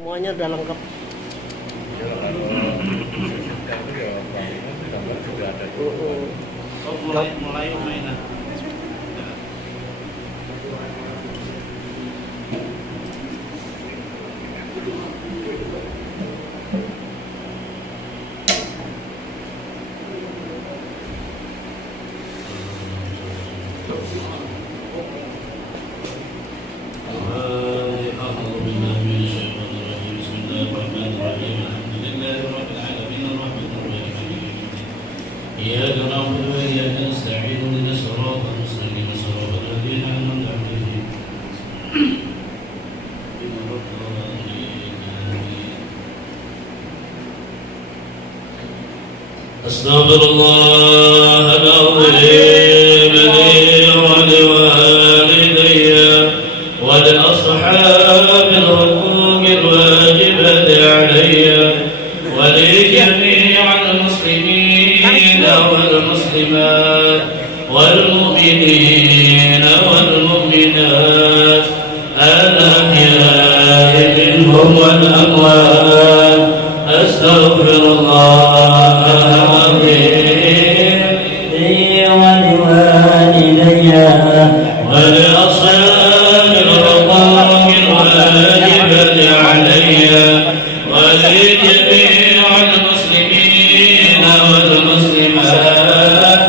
Semuanya udah lengkap. Ya kalau sistem itu ya bangunan di gambar juga ada. Oh, mulai mainan. إياك نعبد وإياك نستعين اهدنا الصراط المستقيم صراط الذين أنعمت عليهم أستغفر الله العظيم لي ولوالدي ولأصحاب الحقوق الواجبة علي ولجميع المسلمين والمسلمات والمؤمنين والمؤمنات الأحياء منهم والأموات أستغفر الله العظيم لي ولوالدي ولأصحاب الحقوق الواجبة علي ولجميع المسلمين والمسلمات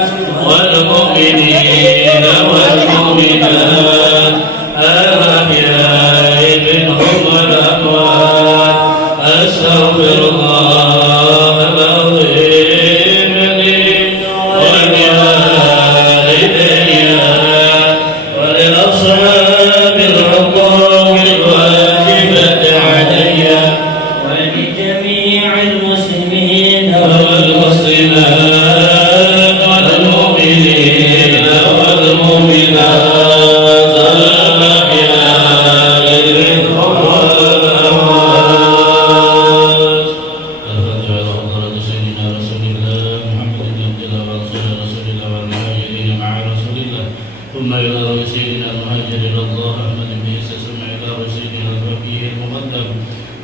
والمؤمنين والمؤمنات الأحياء منهم والأموات أستغفر الله العظيم لي ولوالدي ولأصحاب الحقوق الواجبة علي ولجميع المسلمين والمسلمات والمؤمنين والمؤمنات الأحياء منهم والأموات. الفاتحة إلى حضرة سيدنا رسول الله محمد بن عبد الله ورسول رسول الله والمهاجرين مع رسول الله ثم إلى روي سيدنا المهاجر إلى الله أحمد بن عيسى ثم إلى روي سيدنا الربيع المقدم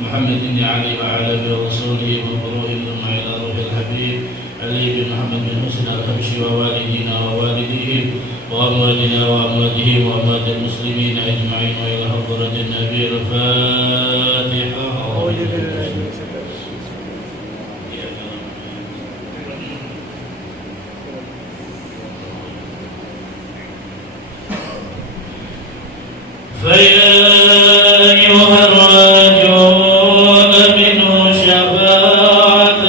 محمد بن علي وعلى ورسوله وقروئه ثم إلى روح الحبيب علي بن محمد بن حسن الحبشي ووالدينا ووالديهم وأمواتنا وأمواتهم وأموات المسلمين أجمعين وإلى حضرة النبي الفاتحة. فيا أيها الراجون منه شفاعة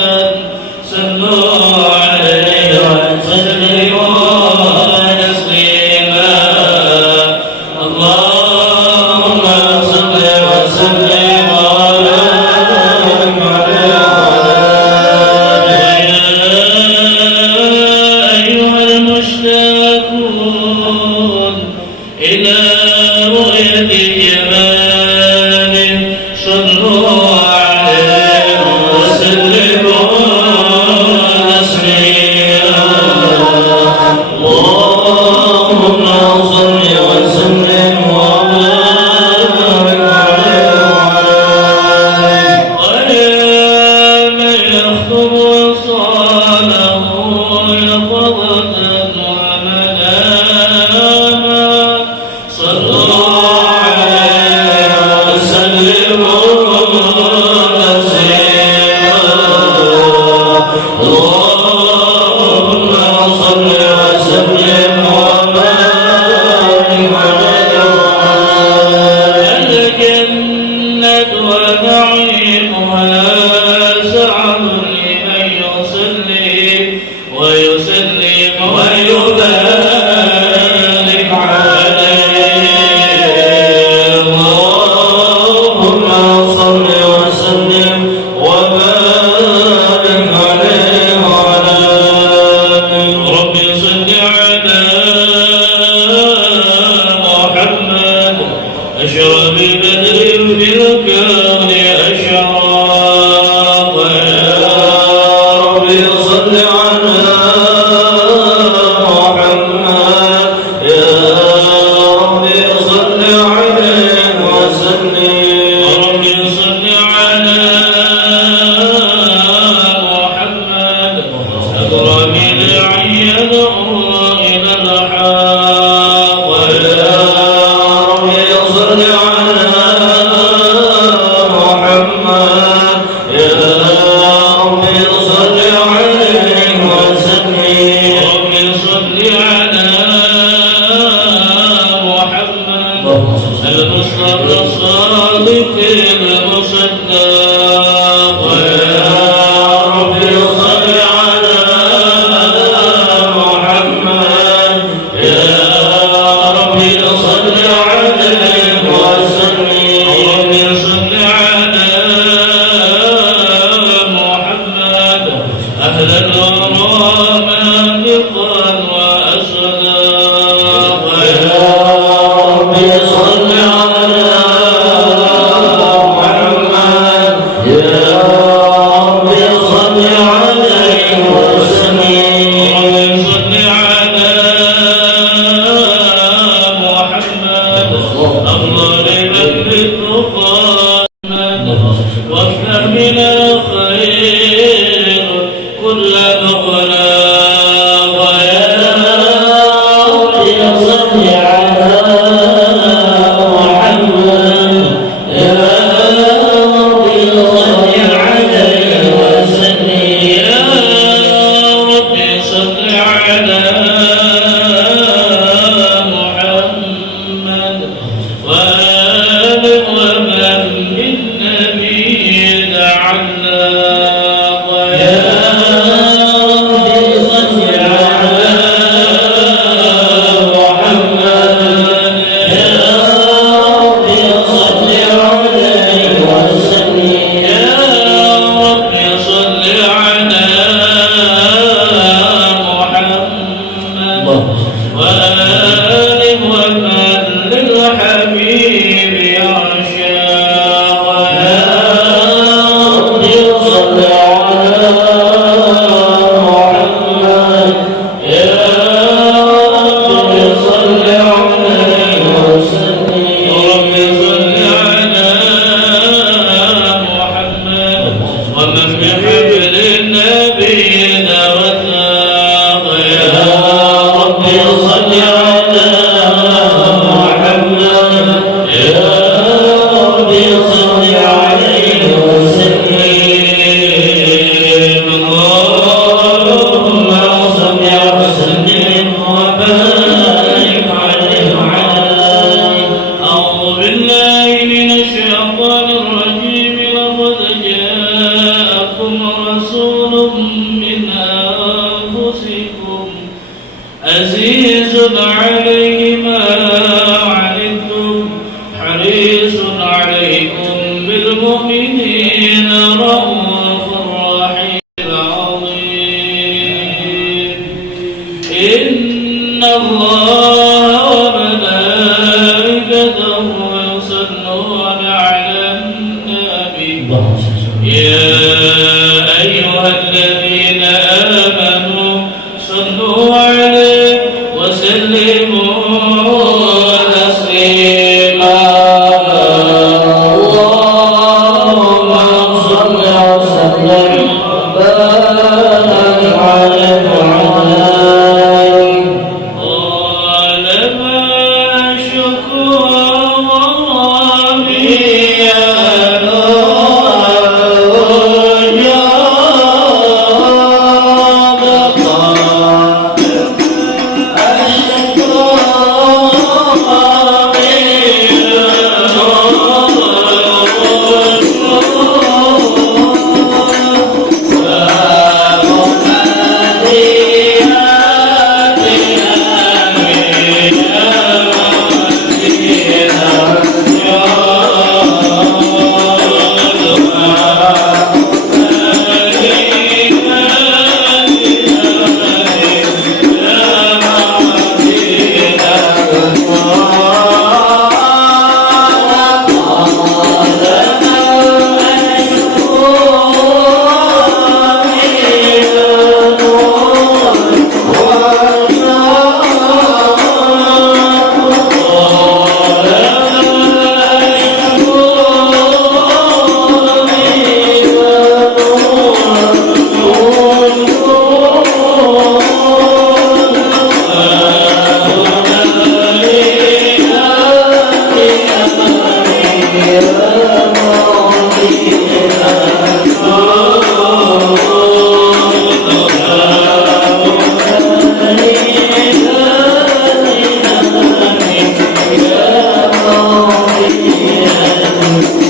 صلوا عليه وسلموا تسليما اللهم صل وسلم وبارك عليه يا أيها المشتاقون إلى رؤية جماله صلوا عليه وسلموا تسليما اللهم صل وسلم وبارك عليه ويا من يخطب وصاله يقظة ومناما صلوا عليه وسلموا تسليما اللهم صل وسلم وبارك عليه الجنة ونعيمها سعد لمن يصلي ويسلم ويبارك عليه اللهم صل وسلم وبارك عليه وعلى رب صل على محمد أشرف بدر في الكون أشراق يا رب صل على محمد يا رب صل عليه وسلم رب صل على الصادق المصدق ويا رب صل على محمد يا رب صل عليه وسلم صل على محمد أهل الغرام نقا وأسدا ويا رب صل على محمد يا رب صل عليه وسلم صل على محمد أفضل من التقى وافتح من الخير كل مغلى ويا رب صل على محمد يا رب صل عليه وسلم يا رب صل على محمد وآله ومن بالنبي دعنا ويا رب صل على محمد يا رب صل عليه وسلم يا رب صل على محمد وآله ومن للحبيب يرشى ويا رب صل على محمد يا رب صل عليه وسلم رب صل على محمد ومن بحبل النبي وثاق يا رب صل على محمد يا رب صل عليه وسلم اللهم صل وسلم وبارك عليه وعلى أعوذ بالله من الشيطان الرجيم لقد جاءكم رسول من أنفسكم عزيز عليه ما عنتم حريص عليكم بالمؤمنين رؤوف رحيم العظيم إن الله وملائكته يصلون على النبي يا أيها الذين آمنوا صلوا عليه وسلموا تسليما اللهم صل وسلم وبارك عليه وعلى آله قال ما شكوى وربي يا Yeah.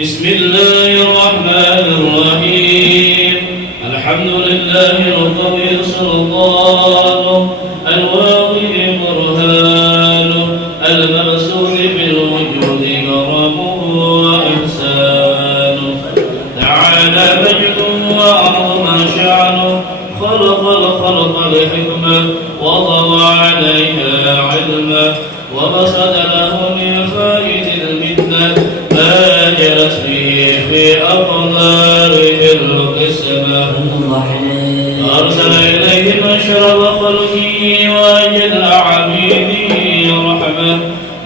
بسم الله الرحمن الرحيم الحمد لله القوي سلطانه الواقع برهانه المبسوط بالوجود كرمه وإحسانه تعالى مجده وأعظم شأنه خلق الخلق لحكمة وضع عليها علما وبسط له من فائد المنة ما جلس به في أقداره القسمة أرسل إليهم أشرف خلقه وأجل عبيده رحمة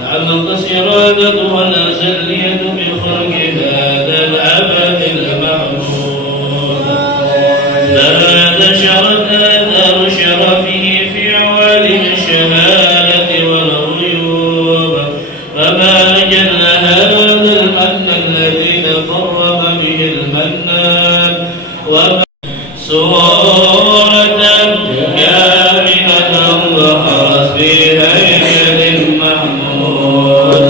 لعل الإرادة والأزلية من خلق هذا الأبد المحمود زاد شرف آثار شرفه في عوالم الشهادة والغيوب فما جل هذا المن الذي تقرب به المنان سورة كاملة ظهرت في هيئة محمود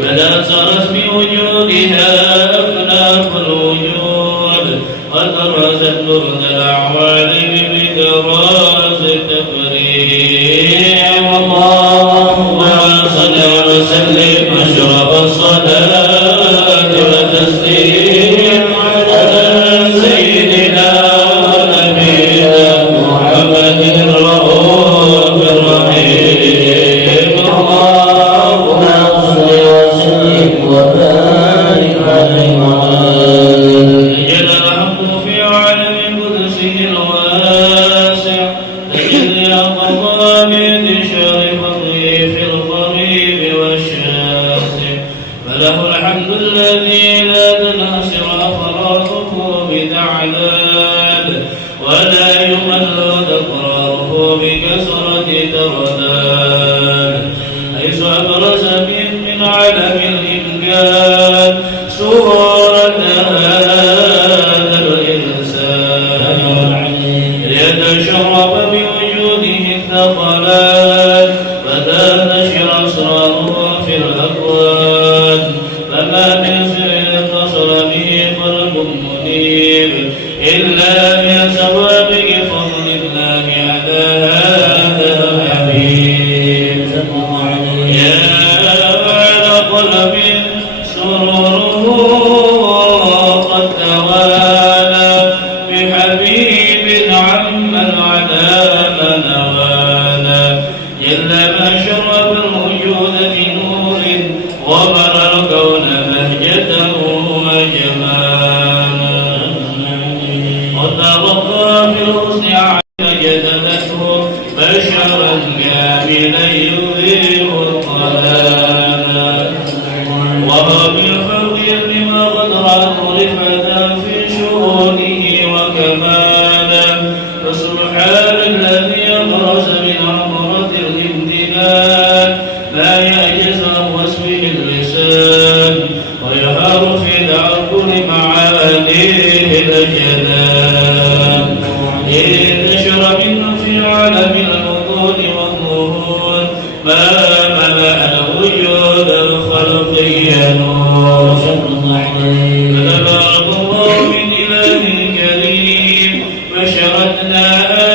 بدأت رسم وجودها أكناف الوجود وترست برد الأعوالم بدراس التفريع اللهم صل وسلم أشرف الصلاة والتسليم على سيدنا ونبينا محمد الرؤوف الرحيم اللهم صل وسلم وبارك عليه جل الحمد في عالم قدسه الواسع تجلي قضى بانتشار فضله في القريب والشاسع فله الحمد الذي لا تنحصر أفراده بتعداد ولا يمل تكراره بكثرة ترداد حيث أبرز من عالم الإمكان صورة هذا الإنسان ليتشرف بوجوده الثقلان فتنتشر أسراره في الأكوان فما من سر اتصل به قلب منيب إلا من سوابق فضل الله على هذا الحبيب يا على قلب سروره قد توالى بحبيب عم العذاب نوالا جل ما شرب الوجود بنور ومر الكون بهجته وجمالا وترقى في الحسن على جدته بشرا كاملا يظهر الضلالا وهو من فوق بما قد رأى رفعة في شؤونه وكمالا فسبحان الذي أبرز من عمرة الامتنان لا يعجز عن وصفه اللسان ويهار في تعقل معانيه الجنان إذ نشر منه في عالم البطون والظهور ما ملأ الوجود الخلقي نور فنبارك الله من إله كريم بشرتنا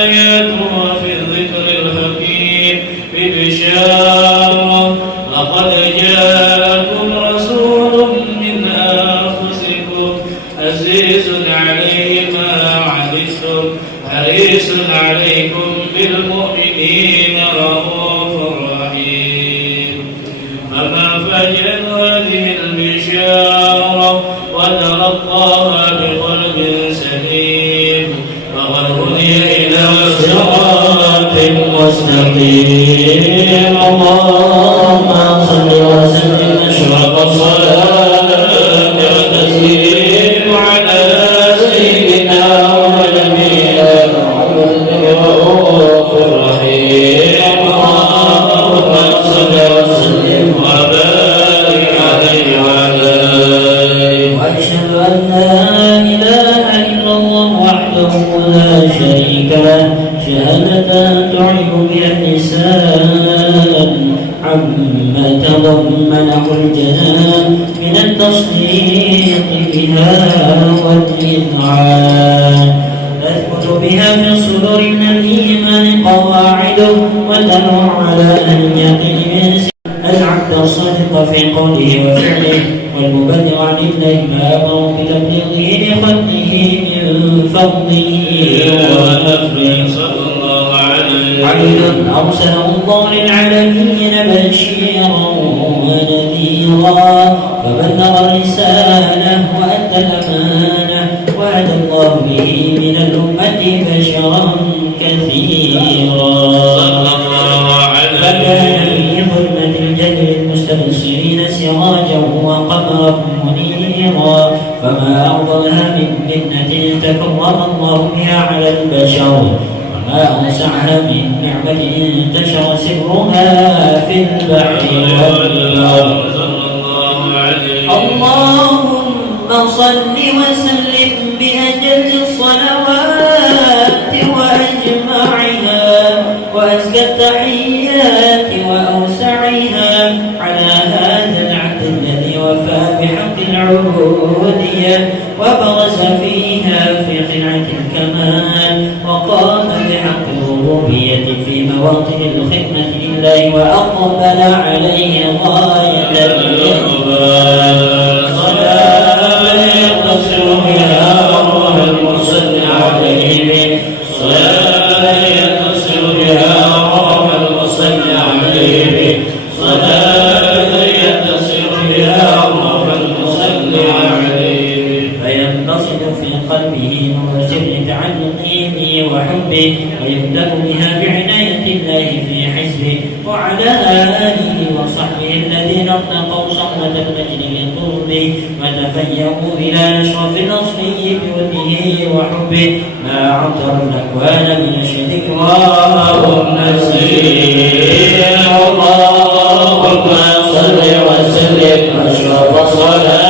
آياته في الذكر الحكيم ببشارة لقد جاءكم رسول من أنفسكم عزيز عليه ما عنتم حريص عليكم بالمؤمنين رؤوف رحيم فما فجأت هذه البشارة وتلقاها بقلب سليم فقد هدي إلى صراط مستقيم اللهم صل وسلم أشرف الصلاة والتسليم على سيدنا ونبينا محمد الرؤوف الرحيم اللهم صل وسلم وبارك عليه وعلى آله وأشهد أن لا إله إلا الله وحده لا شريك له شهادة تعلم بها اللسان الجنان من التصديق بها والإذعان. تثبت بها في الصدور من الإيمان قواعده وتنوع على أن اليقين العبد الصادق في قوله وفعله والمبلغ عن الله ما أمر بتبليغه لخلقه من فضله ونفعه. صلى الله عليه عبد أرسله الله للعالمين بشيرا ونذيرا فبلغ الرسالة وأدى الأمانة وهدى الله به من الأمة بشرا كثيرا. فكان في ظلمة الجهل المستبصرين سراجا وقمرا منيرا فما أفضلها من منة تكرم الله بها على البشر وما أوسعها من نعمة انتشر سرها في البحر والبر. اللهم صل وسلم بأجل الصلوات وأجمعها وأزكى التحيات وأوسعها على هذا العبد الذي وفى بحق العبودية وبرز فيها في خلعة الكمال وقام بحق الربوبية في مواطن الخدمة لله وأقبل عليه غاية الإقبال. صلاة يقتصر بها روح المصل عليه صلاة يقتصر بها روح المصل عليه صلاة يقتصر بها روح المصل عليه فينتصر في قلبه نور سر تعلقه وحبه ويمتد بها بعناية الله في حزبه وعلى آله وصحبه الذين ارتقوا صموة المجد بقربه وتفيقوا إلى أشرف الأصلي بوده وحبه ما عطر الأكوان من ذكرى. اللهم صل وسلم أشرف صلاة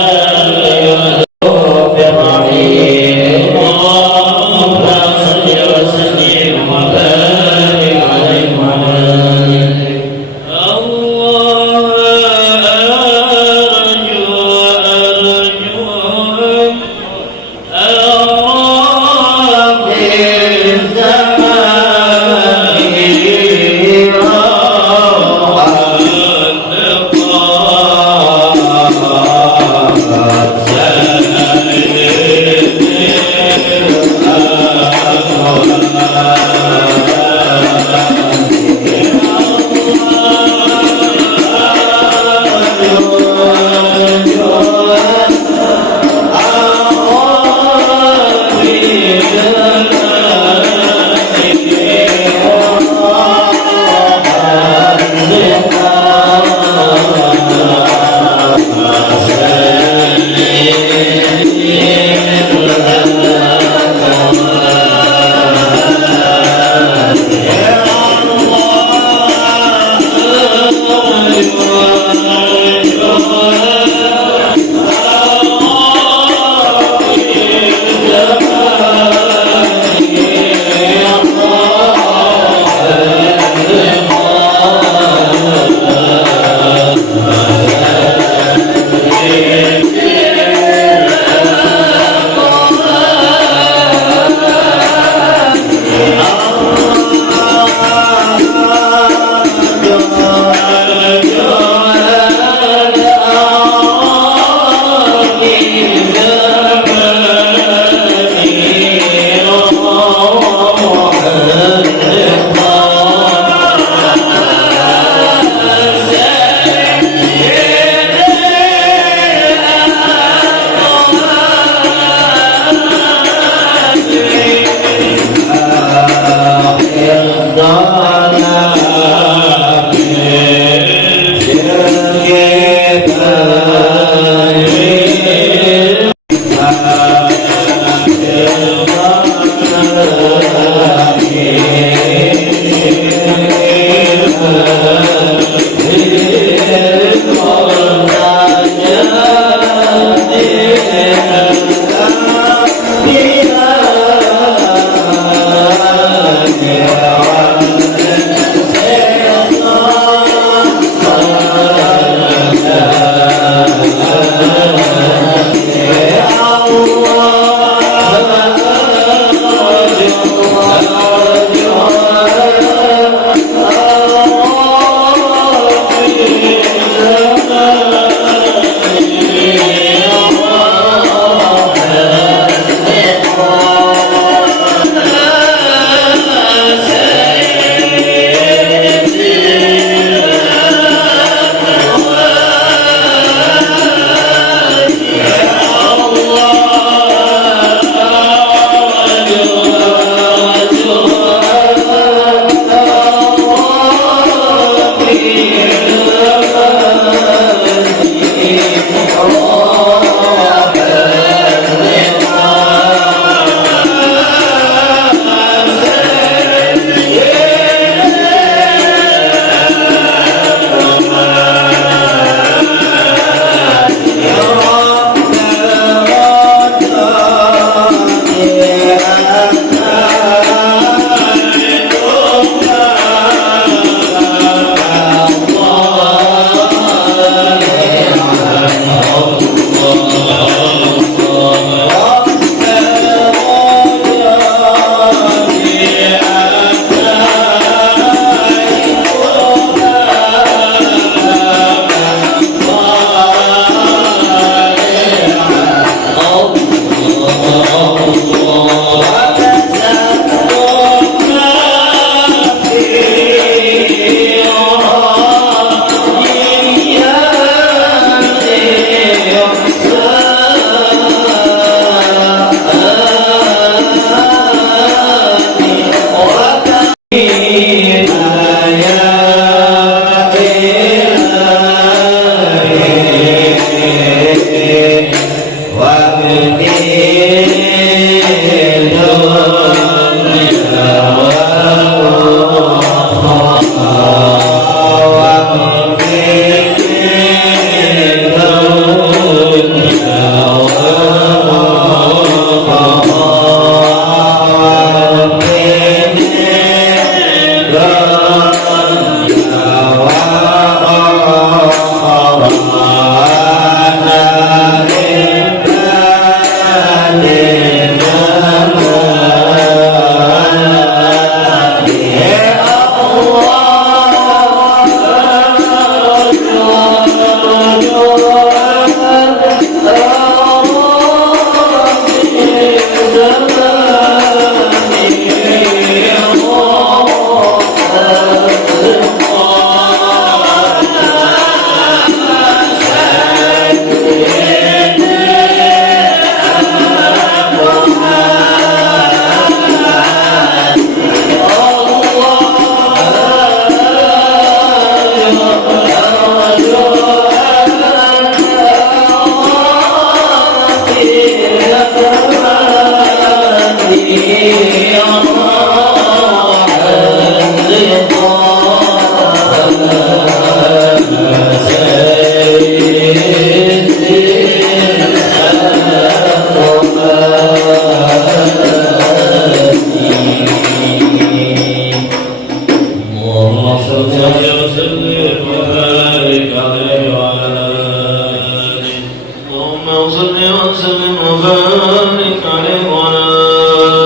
اللهم صل وسلم وبارك عليه وعلى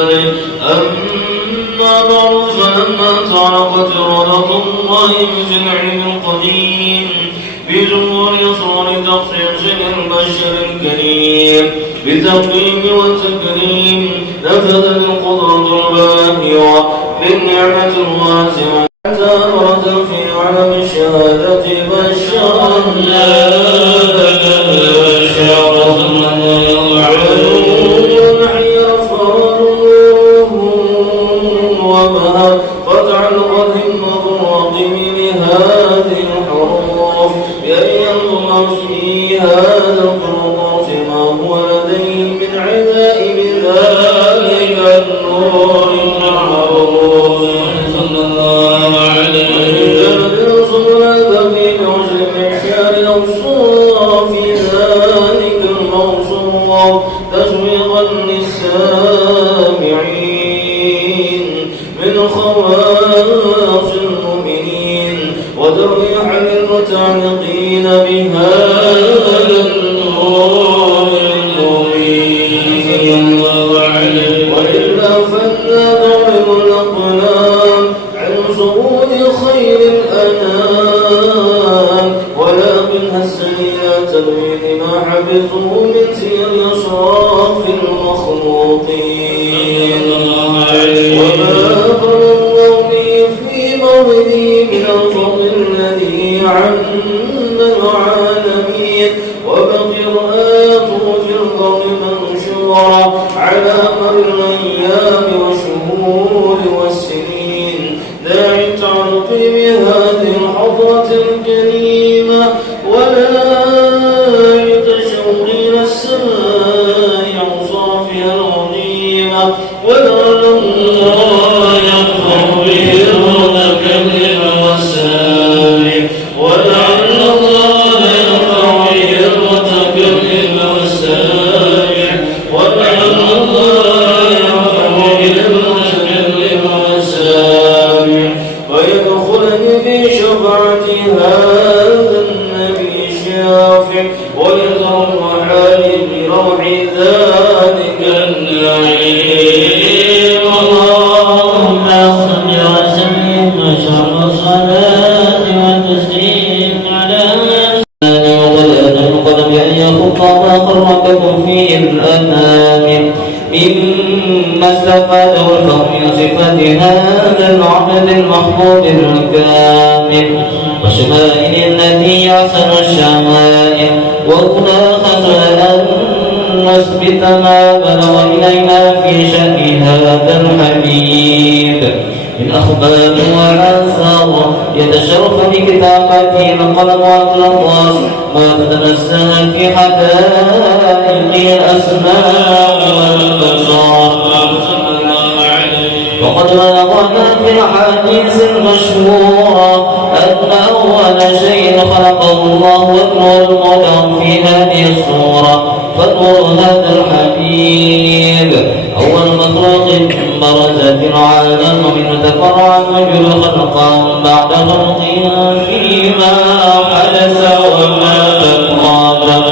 آله. أما بعد فلما تعلقت إرادة الله في العلم القديم بظهور أسرار تخصيص البشر الكريم بالتقديم والتكريم نفذت القدرة الباهرة بالنعمة الواسعة حتى ورد في علم الشهادة بشرا لا فتعلق ذمة الراقم لهذه الحروف بأن ينظر في هذا القرطاس ما هو لديهم من عجائب ذلك النور المعروف صلى الله عليه وسلم صلاة في عشر معشار الأوصاف في ذلك الموصوف تشويقا للسامعين من خواص المؤمنين وتريحا للمتعلقين بهذا النور المبين وإلا فلا تعرض الأقلام عن صعود خير الأنام ولكنها السيئات تروي ما حفظه من سير أشراف المخلوقين وما أخبر الله به في موضعه من الفضل الذي عم العالمين وبقي آياته في القول منشورة على مر الأيام والشهور والسنين داعي التعلق بهذه الحضرة الكريمة ولا يتشوق إلى السماء أوصافها العظيمة ولعل الله يغفر به المتكلم والسامع ولعل الله يغفر به المتكلم والسامع ولعل الله يغفر به المتكلم والسامع ويدخلني في شفاعة هذا النبي الشافع ويذر محالي بروح ذلك النعيم. اللهم صل وسلم وشرف الصلاة والتسليم على وغلان القدم أن يخط ما خرقكم فيه الأنام مما استفاده الفهم من صفة هذا العبد المحبوب الكامل وشمائل التي يحسن الشمائل وخلاصة أن نثبت ما بلغ إلينا في شأن هذا الحبيب من أخبار وآثار يتشرف بكتابته القلم والألفاظ ما تتنزه في حدائق الأسماء والأبصار وقد بلغنا في الحديث المشهورة أن أول شيء خلقه الله ونور المولى في هذه الصورة فنور هذا الحبيب أول مخلوق برز في العالم ومنه تفرع وجل خلقا بعد خلق فيما حدث وما تقادم.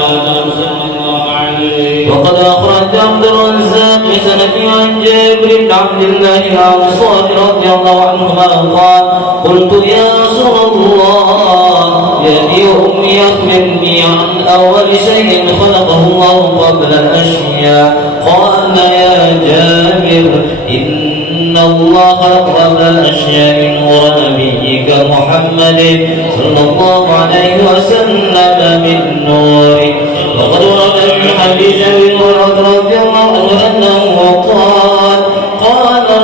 وقد أخرج عبد الرزاق سندي عن جابر بن عبد الله الأنصاري رضي الله عنهما قال قلت يا رسول الله يا أبي وأمي أخبرني عن أول شيء خلقه الله قبل الأشياء قال يا جابر إن الله خلق قبل الأشياء نور نبيك محمد صلى الله عليه وسلم من نوره. وقد ورد في حديث ابي هريره رضي الله عنه انه قال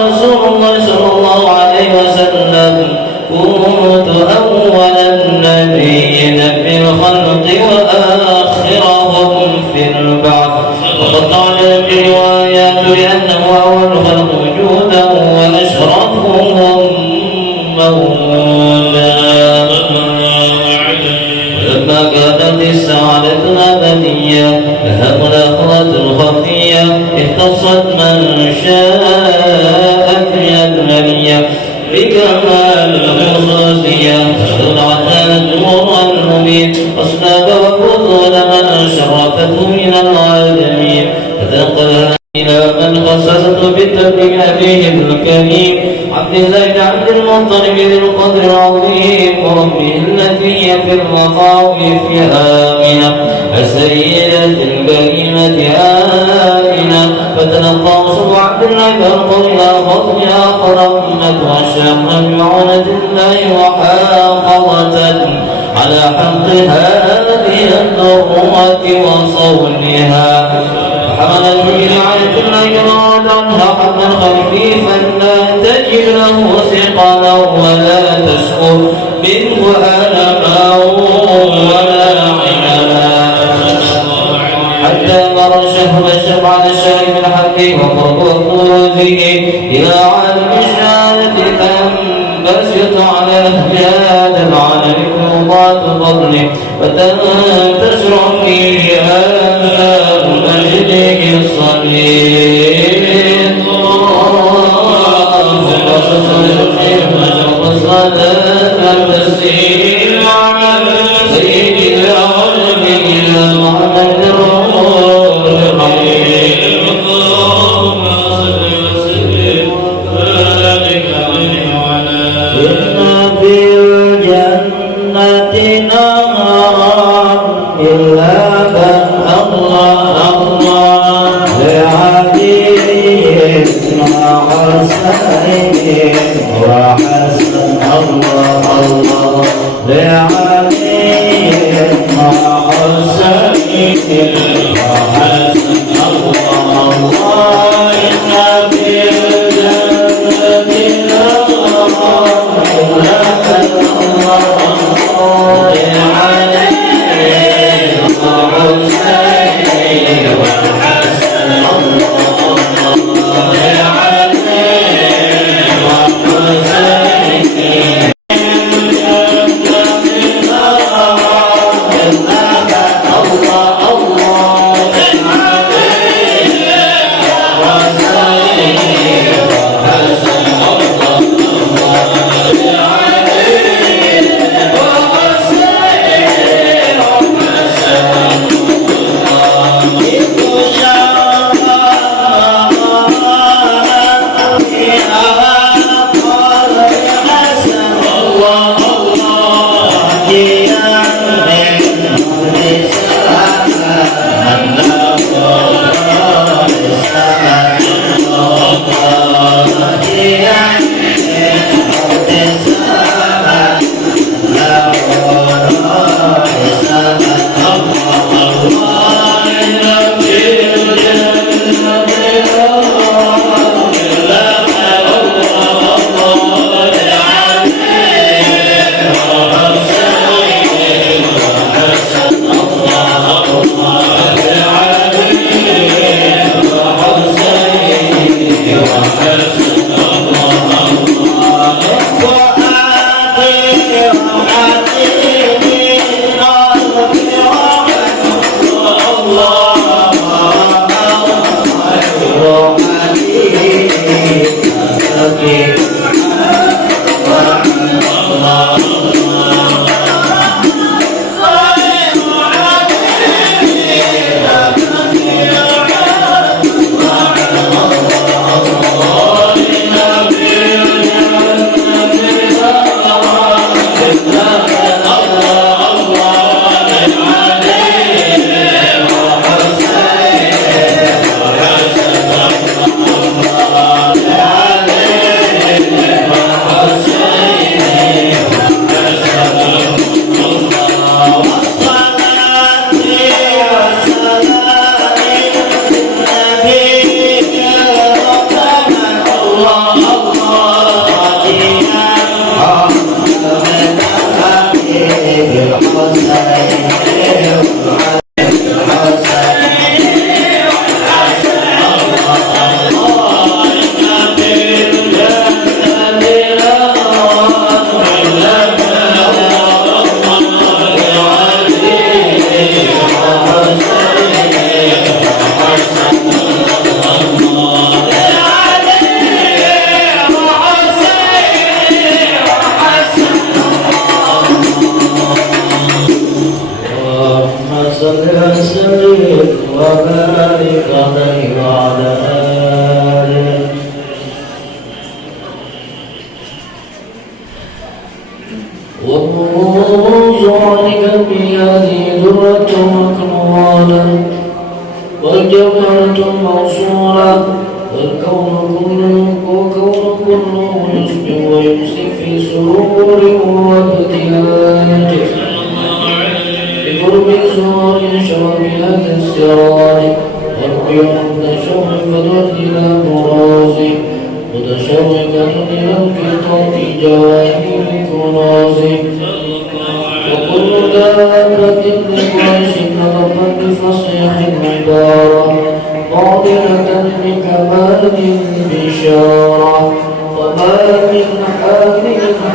رسول الله صلى الله عليه وسلم كنت اول النبيين في الخلق واخرهم في البعث. وقد قال في روايات بانه اول خلق وجودا واشرفهم مولا. ولما كانت السعادة الأبدية لها ملاحظة خفية اختصت من شاءت من المنية بكمال الخصوصية فاستدعت النور المبين واصناب وبطول من شرفت من العالمين فذاق إلى من خصصت بالتبليغ أبيه الكريم عبد الله بن عبد المطلب ذي القدر العظيم وربه التي هي في المخاوف آمنة السيدة الكريمة آمنة فتلقى رسول عبد الله فأرقى إلى فضل آخر رحمة وشاق بمعونة الله وحافظة على حق هذه الضرورة وصونها فحملت برعاية الله ورد عنها حملا خفيفا لا تجد له ثقلا ولا تشكر منه ألما ولا عنلا حتى مر الشهر على شارب الحق وقروزه إلى عالم الشهادة تنبسط على أهل هذا العالم فوضات فضله وتنتشر فيه آثار مجده الصليب صلاة التسليم على سيد الأولين محمد الرسول الرحيم اللهم صل وسلم وبارك عليه وعلى إن في الجنة نهرا إلا الله الله لعلي وحسين وحسن الله الله لعلي وحسين وحسن الله الله إن في الجنة نهرا إلا الله لعلي وحسين وحسن وبارك عليه وعلى آله. والنصوص عنك بهذه ذرة مكنونة والجوهرة موصولة والكون كله يسجد ويمسك في سرور وابتهاج بقرب سرور شرب هذا السراج والقيوم متشوق فدرت إلى مرازي متشوقة إلى القطط جواهر كناز وكل دابة لقريش نطقت بفصيح العبارة قابلة لكمال البشارة وما من حال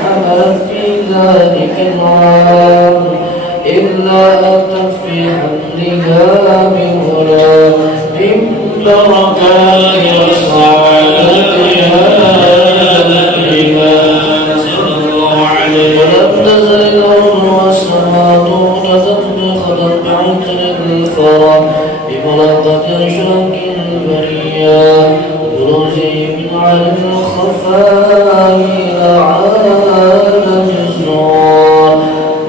حملت في ذلك العام إلا أتت في حملها بغلام من بركات وسعادتها الإيمان ولم تزل الأرض والسماء تزبخة بعطر الثرى بملقة أشرك البرية وبروزه من عالم الخفاء إلى عالم الزوار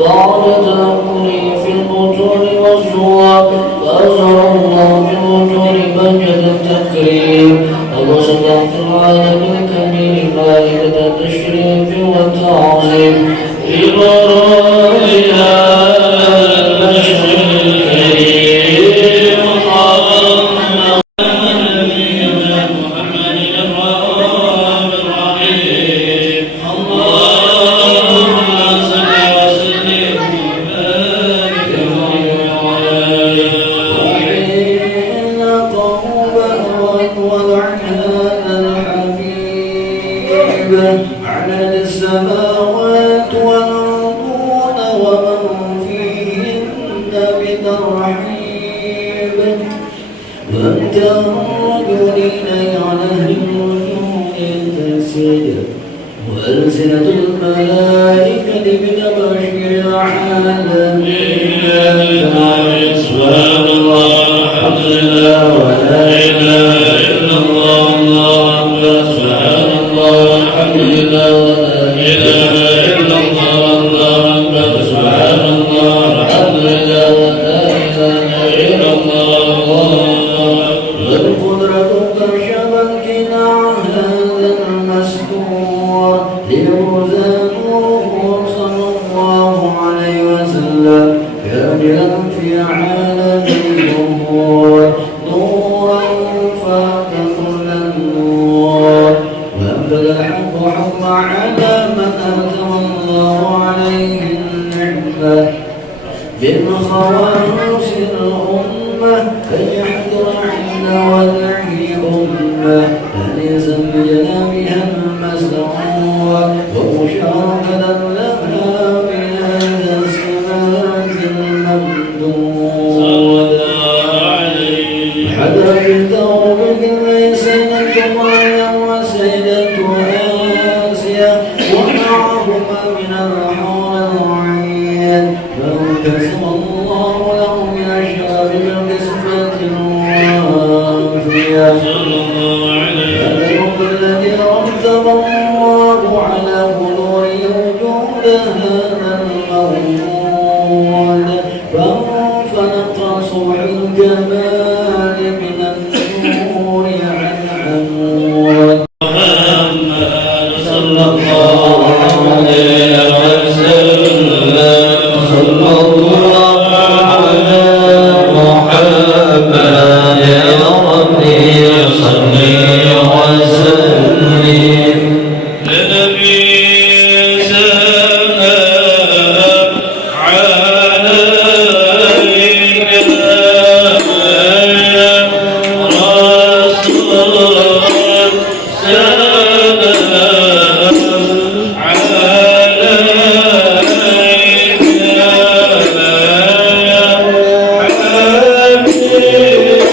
بعد تأكله في البطون والزوار فأظهر الله بالبطون مجد التكريم الله سبحانه العالم الكبير مائدة التشريف والتعظيم ببراجها البشر الكريم على السماوات والأرضون ومن فيهن بترحيب وأنت الرجلين على الوجود تسجد وألسنة الملائكة بتبشير العالمين سبحان الله الحمد لله ولا إله إلا الله الله أكبر سبحان الله الحمد لله ولا إله إلا الله الله أكبر سبحان الله الحمد لله ولا إله إلا الله الله أكبر والقدرة كشف الكنع هذا المستور ليوزن صلى الله عليه وسلم كاملا في عالم الظهور نورا فاق كل النور وأنبل الحق حق على من آتم الله عليه النعمة من خواص الأمة فليحذر حين وضعه أمة أليس بجنابها المسرور ومشاركة لها بهذا الصفات الممدود حذر بالتوبة ليس مريم وسيدة آسيا ومعهما من الحور الرعيد فانقسم الله له من الشراب بالقسمة الوافية فالرب الذي رتب الله على بلور وجود هذا المولود فانفلق صبح الجمال من النور عن عمود صلى الله عليه وسلم صلى الله على محمد يا ربي صل وسلم لنبي سلام عليك يا رسول سلام عليك يا حبيب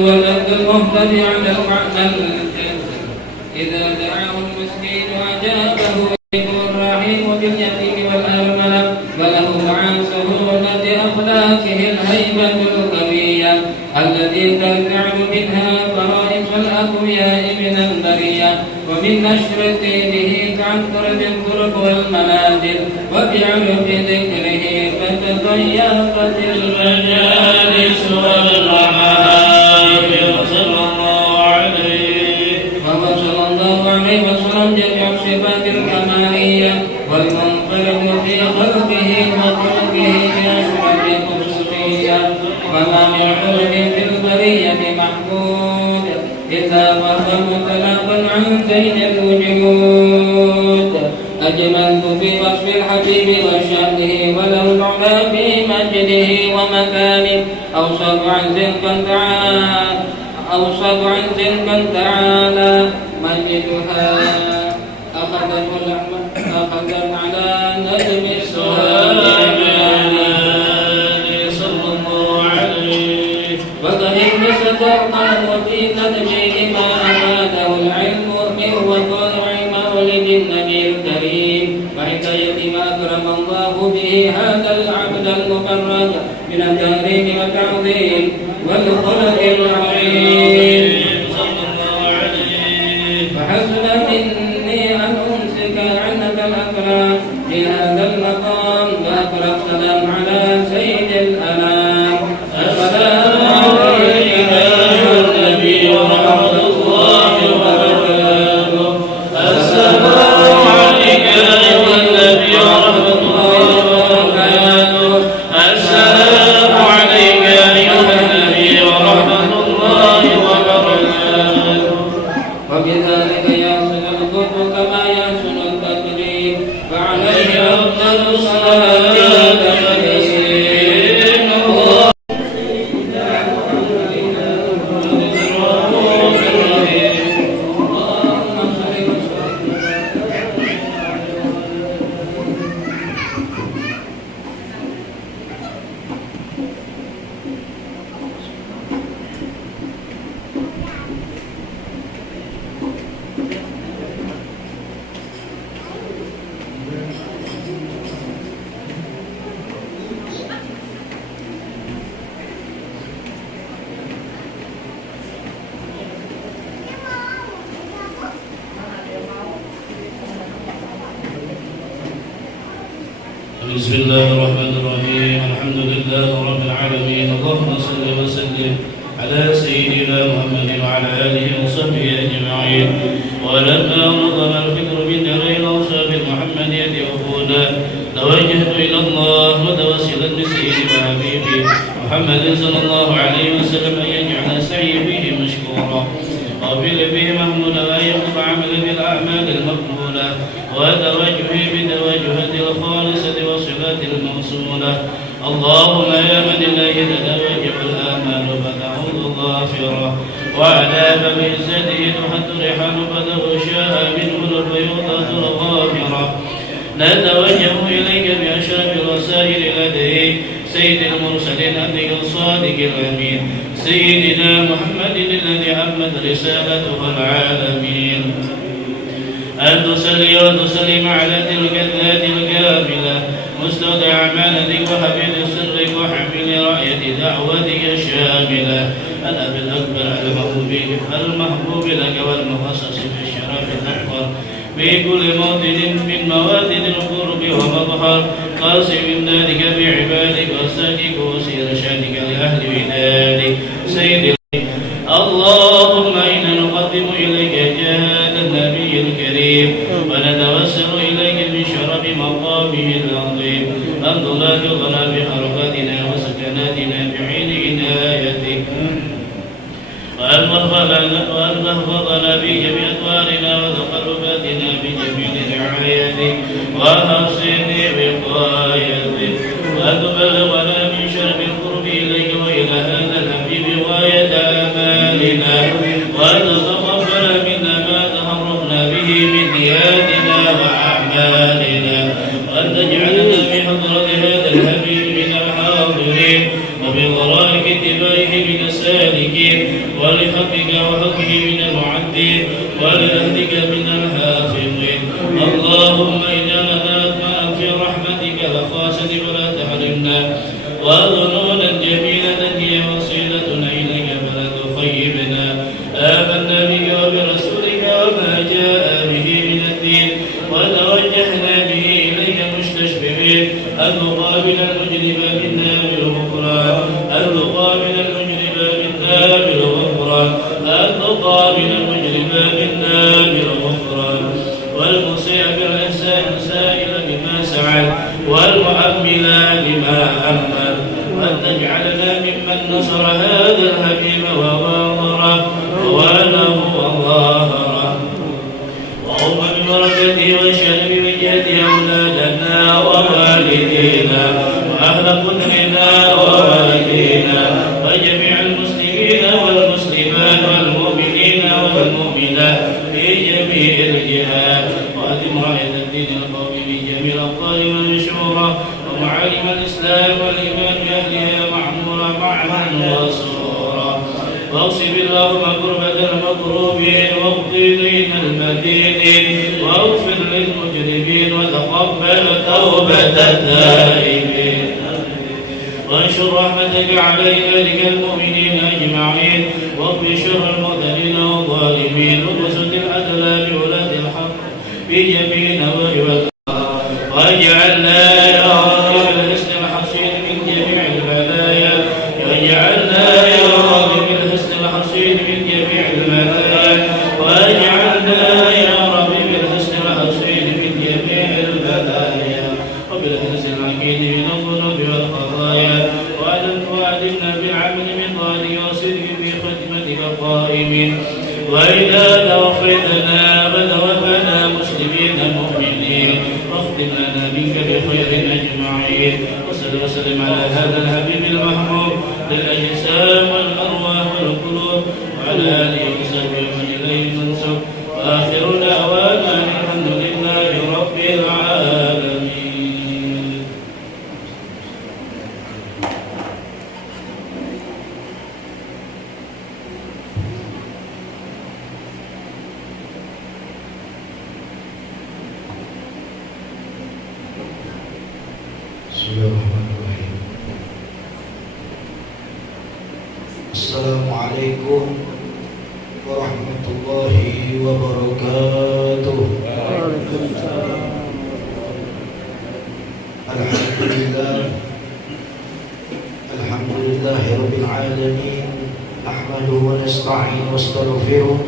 والأبد المهتدي على المعنى إذا دعاه المسكين وأجابه الرحيم باليتيم والأرملة وله عن سهولة أخلاقه الهيبة القوية التي ترتع منها فرائص الأقوياء من البرية ومن نشر دينه تعثر بالطرق والمنازل وبعرف ذكره فتضيقت المجالس والمحافل صلى الله عليه وسلم جميع الصفات الكمالية والمنفرد في خلقه وخلقه بأشرف خصوصية وما من حلم في البرية محمود إلا وهو متلقى عن زين الوجود أجملت في وصف الحبيب وشأنه وله العلا في مجده ومكانه أوصف عن زلقا تعالى مجدها أخذت على نجم السهام صلى الله عليه وقد انبسط الله في تدبير ما أراده العلم من وقوع مولد النبي الكريم وحكاية ما أكرم الله به هذا العبد المبرد من التهريم والتعظيم والخلق العظيم صلى الله عليه فحسن مني أن أمسك عنك الأكرام في هذا المقام وأقرأ السلام على سيد الأنام السلام عليك أيها النبي ورحمة الله وبركاته السلام عليك أيها النبي ورحمة الله وبركاته السلام عليك أيها النبي ورحمة الله وبركاته وبذلك يحسن القرب كما يحسن التقريب وعليه أفضل الصلاة والتسليم بسم الله الرحمن الرحيم الحمد لله رب العالمين اللهم صل وسلم على سيدنا محمد وعلى آله وصحبه أجمعين ولما نظم الفكر من غير أوصاف محمد وفودا توجهت إلى الله متوسلا بسيدي وحبيبي محمد صلى الله عليه وسلم أن يجعل سعي به مشكورا وقبل به محمودا وأن يقطع عمل بالأعمال المقبولة وتوجهي بتوجهة الخالصة والصفات الموصولة اللهم يا من إليه تتوجه الآمال فتعود الغافرة وعذاب بعزته تحد رحال فتغشاها منه البيوضة الغافرة نتوجه إليك بأشرف الرسائل لديه سيد المرسلين أبيك الصادق الأمين سيدنا محمد الذي عمت رسالته العالمين أن تصلي وتسلم على تلك الذات الكاملة مستودع أمانتك وحفيظ سرك وحمل راية دعوتك الشاملة الأب الأكبر المحبوب لك والمخصص بالشرف الأكبر في كل موطن من موادن القرب ومظهر قاسم ذلك بعبادك وساجك وسير شانك لأهل ودادك سيد اللهم إنا نقدم إليك جهاد النبي الكريم ونتوسل إليك من شرف مقامه العظيم أن تلاحظنا بحركاتنا وسكناتنا بعين عنايتك وأن تحفظنا بجميع أطوارنا وتقرباتنا بجميع رعايتك وحسن وقايتك وأن تبلغنا من شرف القرب إليك وإلى هذا الحبيب غاية آمالنا وأن تتقبل منا ما تهربنا به من نياتنا وأعمالنا وأن تجعلنا بحضرة هذا الحبيب من الحاضرين وبضرائب اتباعه من السالكين ولحقك وحقه من المعدين ولأهلك من الهادين اللهم إنا نذرت ما في رحمتك الخاصة فلا تحرمنا وظنونا جميلة هي وصيلتنا إليك فلا تخيبنا آمنا بك وبرسولك وما جاء به من الدين وتوجهنا به إليك مستشفعين المقابل المجرم منا بالغفران المقابل المجرم منا بالغفران المقابل المجرم منا بالغفران والمسيء بالإحسان سائل بما سعد والمؤمل لما أمل وأن تجعلنا ممن نصر هذا الحبيب وواظره ووالاه وظاهره اللهم ببركته وشرف وجهه أولادنا ووالدينا وأهل قدرنا ووالدينا وجميع المسلمين والمسلمات والمؤمنين والمؤمنات في جميع الجهات وأدم راية الدين القومي بجميع الأبطال والمشهورة ومعالم الإسلام والإيمان بأهلها معمورة معا وصورا واغصب اللهم كربة المكروبين واقضي دين المدينين واغفر للمجرمين وتقبل توبة التائبين وانشر رحمتك على عبادك المؤمنين أجمعين واقض شر المعتدين والظالمين وبسط العدل بولاة الحق في جميع نواحي واجعلنا يا رب بالحسن الحصين من جميع البلايا واجعلنا يا رب بالحسن الحصين من جميع البلايا واجعلنا يا رب بالحسن الحصين من جميع البلايا وبالحسن العقيد من الذنوب والخطايا وأعلمنا بالعمل بطاعتك وصدق في خدمتك قائمين وإذا توفيتنا وتوفنا مسلمين مؤمنين واختم لنا منك بخير أجمعين وصل وسلم على هذا الحبيب المحبوب للأجسام والأرواح والقلوب وعلى آله وصحبه ومن إليه منسوب وآخر دعوانا الحمد لله رب العالمين. Bismillahirrahmanirrahim. Assalamualaikum warahmatullahi wabarakatuh. Alhamdulillahi rabbil alamin. Nahmaduhu wa nasta'inu wa nastaghfiruh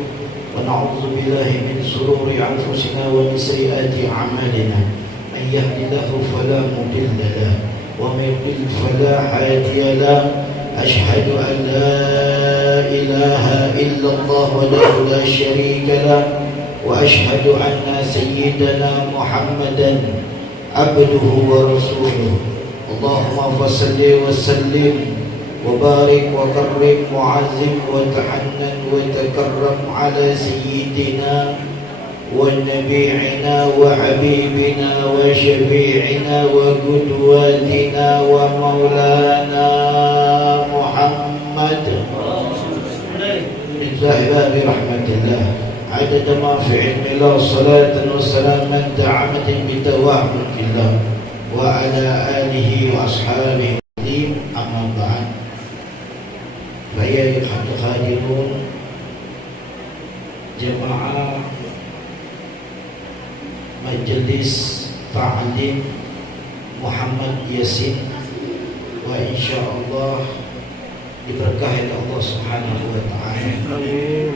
wa na'udzu billahi min shururi anfusina wa min sayyiati a'malina. من يهد الله فلا مضل له ومن يضلل فلا هادي له أشهد أن لا إله إلا الله وحده لا شريك له وأشهد أن سيدنا محمدا عبده ورسوله اللهم صل وسلم وبارك وكرم وعزم وتحنن وتكرم على سيدنا ونبينا وحبيبنا وشفيعنا وقدوتنا ومولانا محمد من باب رحمة الله عدد ما في علم الله صلاة وسلاما دعمة بدوام في الله وعلى آله وأصحابه أما بعد فيا الحاضرون جماعة Majelis Ta'lim Muhammad Yasin wa insyaallah diberkahi Allah Subhanahu wa taala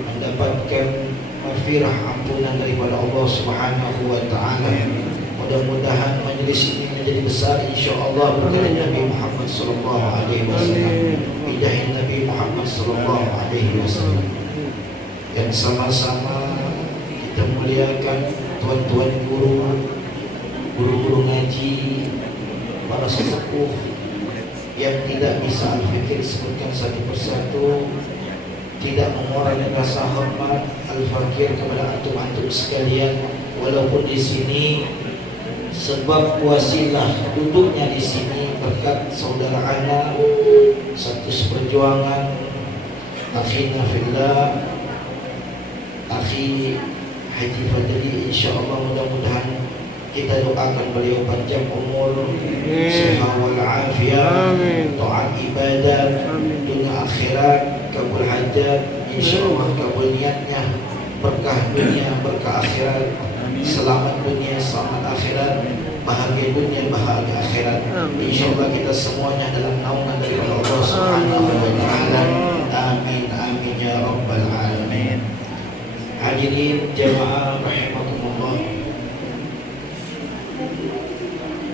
mendapatkan maghfirah ampunan daripada Allah Subhanahu wa taala. Mudah-mudahan majelis ini menjadi besar insyaallah berkat Nabi Muhammad sallallahu alaihi wasallam, bidahi Nabi Muhammad sallallahu alaihi wasallam. Yang sama-sama kita muliakan tuan-tuan guru-guru ngaji, para sesepuh yang tidak bisa al-fikir sebutkan satu persatu, tidak mengurangi rasa hormat al-fakir kepada antum-antum sekalian, walaupun di sini sebab wasilah duduknya di sini berkat saudara ana satu seperjuangan, akhina fillah, akhi Haji Fadli, insyaallah mudah-mudahan Kita doakan beliau panjang umur, sehat walafiat, taat ibadat, dunia akhirat, kabul hajat, insyaallah kabul niatnya, berkah dunia, berkah akhirat, selamat dunia, selamat akhirat, bahagia dunia, bahagia akhirat. Insyaallah kita semuanya dalam naungan dari Allah Subhanahu wa taala. Amin amin ya rabbal alamin. Hadirin jamaah rahimakumullah.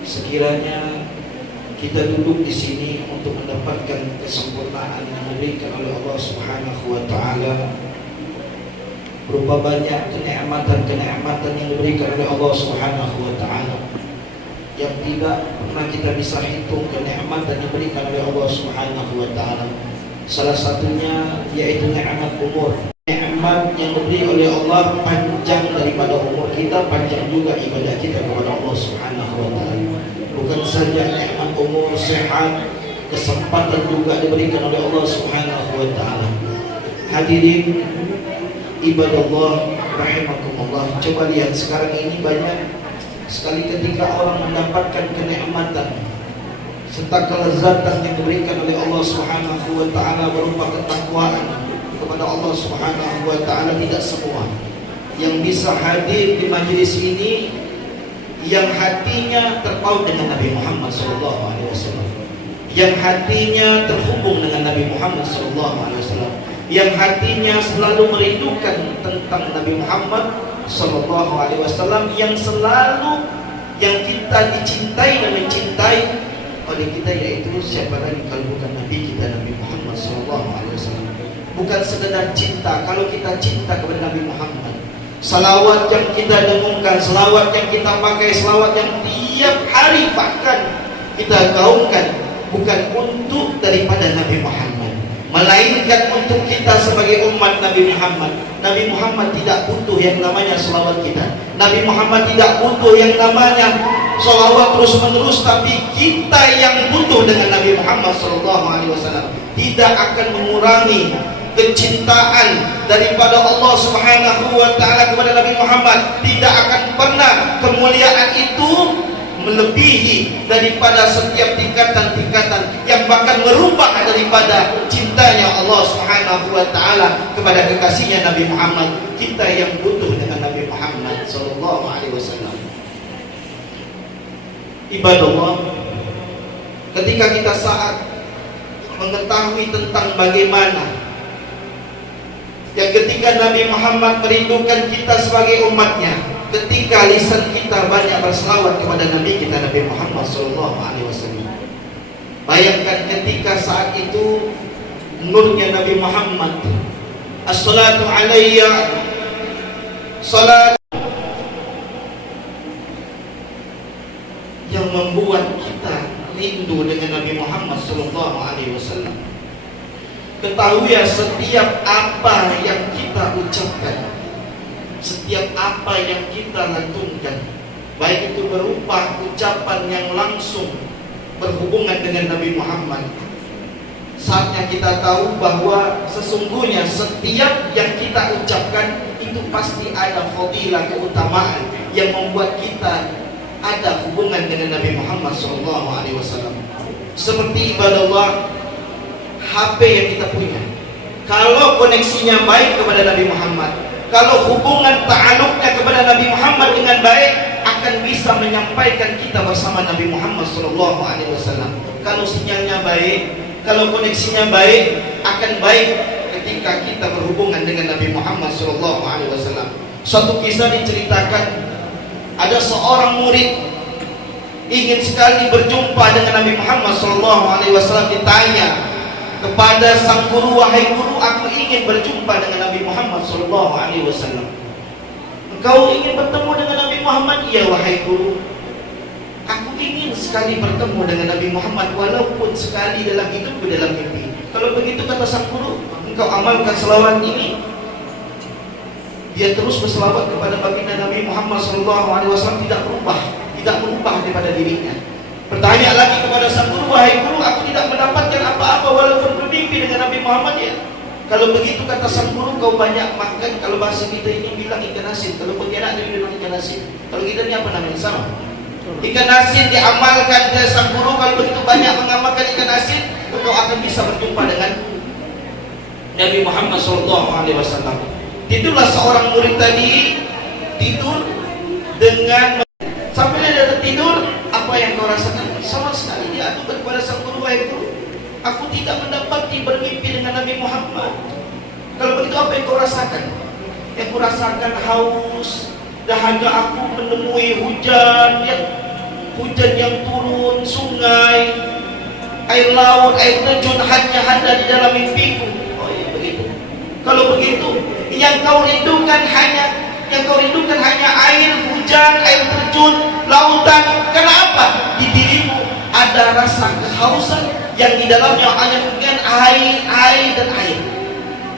Sekiranya kita duduk di sini untuk mendapatkan kesempurnaan yang diberikan oleh Allah Subhanahu wa taala, berupa banyak kenikmatan-kenikmatan yang diberikan oleh Allah Subhanahu wa taala yang tidak pernah kita bisa hitung kenikmatan yang diberikan oleh Allah Subhanahu wa taala. Salah satunya yaitu nikmat umur. Nikmat yang diberi oleh Allah panjang daripada umur kita, panjang juga ibadah kita kepada Allah Subhanahu wa taala. Bukan saja nikmat umur, sehat, kesempatan juga diberikan oleh Allah Subhanahu wa taala. Hadirin ibadah Allah rahimakumullah. Coba lihat sekarang ini banyak sekali ketika orang mendapatkan kenikmatan serta kelezatan yang diberikan oleh Allah Subhanahu wa taala berupa ketakwaan kepada Allah Subhanahu wa taala. Tidak semua yang bisa hadir di majelis ini yang hatinya terpaut dengan Nabi Muhammad SAW, yang hatinya terhubung dengan Nabi Muhammad SAW, yang hatinya selalu merindukan tentang Nabi Muhammad SAW, yang selalu yang kita dicintai dan mencintai oleh kita, yaitu siapa lagi kalau bukan Nabi kita, Nabi Muhammad SAW. Bukan sekedar cinta. Kalau kita cinta kepada Nabi Muhammad, salawat yang kita dengungkan, salawat yang kita pakai, salawat yang tiap hari bahkan kita gaungkan, bukan untuk daripada Nabi Muhammad, melainkan untuk kita sebagai umat Nabi Muhammad. Nabi Muhammad tidak butuh yang namanya salawat kita. Nabi Muhammad tidak butuh yang namanya salawat terus menerus, tapi kita yang butuh dengan Nabi Muhammad SAW. Tidak akan mengurangi kecintaan daripada Allah Subhanahu wa taala kepada Nabi Muhammad. Tidak akan pernah kemuliaan itu melebihi daripada setiap tingkatan-tingkatan yang bahkan merubah daripada cintanya Allah Subhanahu wa taala kepada kekasihnya Nabi Muhammad. Kita yang butuh dengan Nabi Muhammad sallallahu alaihi wasallam. Ibadah Allah, ketika kita saat mengetahui tentang bagaimana yang ketika Nabi Muhammad merindukan kita sebagai umatnya, ketika lisan kita banyak berselawat kepada Nabi kita Nabi Muhammad SAW. Bayangkan ketika saat itu nurnya Nabi Muhammad, as-salatu alayya, salat yang membuat kita rindu dengan Nabi Muhammad SAW. Ketahui ya, setiap apa yang kita ucapkan, setiap apa yang kita lantunkan, baik itu berupa ucapan yang langsung berhubungan dengan Nabi Muhammad, saatnya kita tahu bahwa sesungguhnya setiap yang kita ucapkan itu pasti ada fadilah, keutamaan yang membuat kita ada hubungan dengan Nabi Muhammad SAW. Seperti ibadah Allah, HP yang kita punya, kalau koneksinya baik kepada Nabi Muhammad, kalau hubungan ta'aluknya kepada Nabi Muhammad dengan baik, akan bisa menyampaikan kita bersama Nabi Muhammad SAW. Kalau sinyalnya baik, kalau koneksinya baik, akan baik ketika kita berhubungan dengan Nabi Muhammad SAW. Suatu kisah diceritakan, ada seorang murid ingin sekali berjumpa dengan Nabi Muhammad SAW. Ditanya kepada sang guru, wahai guru, aku ingin berjumpa dengan Nabi Muhammad SAW. Engkau ingin bertemu dengan Nabi Muhammad? Iya wahai guru, aku ingin sekali bertemu dengan Nabi Muhammad, walaupun sekali dalam hidupku, dalam mimpi. Kalau begitu kata sang guru, engkau amalkan selawat ini. Dia terus berselawat kepada baginda Nabi Muhammad SAW, tidak berubah daripada dirinya. Bertanya lagi kepada sang guru, wahai guru, aku tidak mendapatkan apa-apa walaupun bermimpi dengan Nabi Muhammad. Ya, Kalau begitu kata sang guru, kau banyak makan. Kalau bahasa kita ini bilang ikan asin. Kalau Pontianak dia bilang ikan asin. Kalau kita ini apa namanya? Sama. Ikan asin diamalkan oleh sang guru. Kalau begitu banyak mengamalkan ikan asin, kau akan bisa berjumpa dengan Nabi Muhammad SAW. Tidurlah seorang murid tadi, tidur dengan sampai dia tertidur. Apa yang kau rasakan? Sama sekali dia adukan kepada sang guru, wahai guru, aku tidak mendapati bermimpi dengan Nabi Muhammad. Kalau begitu apa yang kau rasakan? Yang kau rasakan haus, dahaga aku menemui hujan yang turun, sungai, air laut, air terjun hanya ada di dalam mimpiku. Oh iya begitu. Kalau begitu, yang kau rindukan hanya air hujan, air terjun, lautan. Kenapa? Di dirimu ada rasa kehausan yang di dalamnya hanya dengan air dan air.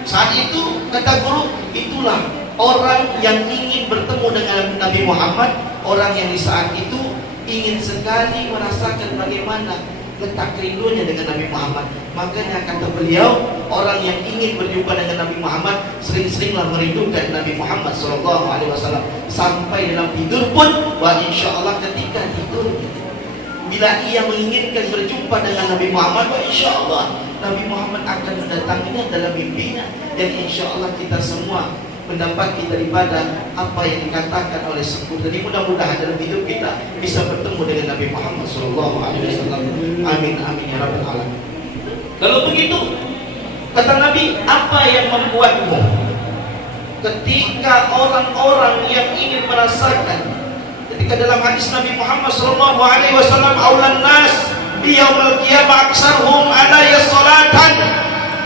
Saat itu kata guru, itulah orang yang ingin bertemu dengan Nabi Muhammad, orang yang di saat itu ingin sekali merasakan bagaimana letak rindunya dengan Nabi Muhammad. Makanya kata beliau, orang yang ingin berjumpa dengan Nabi Muhammad sering-seringlah merindukan Nabi Muhammad SAW. Sampai dalam tidur pun, wah insya Allah ketika tidur, bila ia menginginkan berjumpa dengan Nabi Muhammad, wah insya Allah Nabi Muhammad akan mendatanginya dalam mimpinya. Dan insya Allah kita semua mendapati daripada apa yang dikatakan oleh Sepuh. Jadi mudah-mudahan dalam hidup kita bisa bertemu dengan Nabi Muhammad SAW. Amin amin ya rabbal alamin. Kalau begitu kata Nabi, apa yang membuatmu ketika orang-orang yang ingin merasakan, ketika dalam hadis Nabi Muhammad SAW, aulan nas di yaumil qiyamah aksarhum alayya salatan,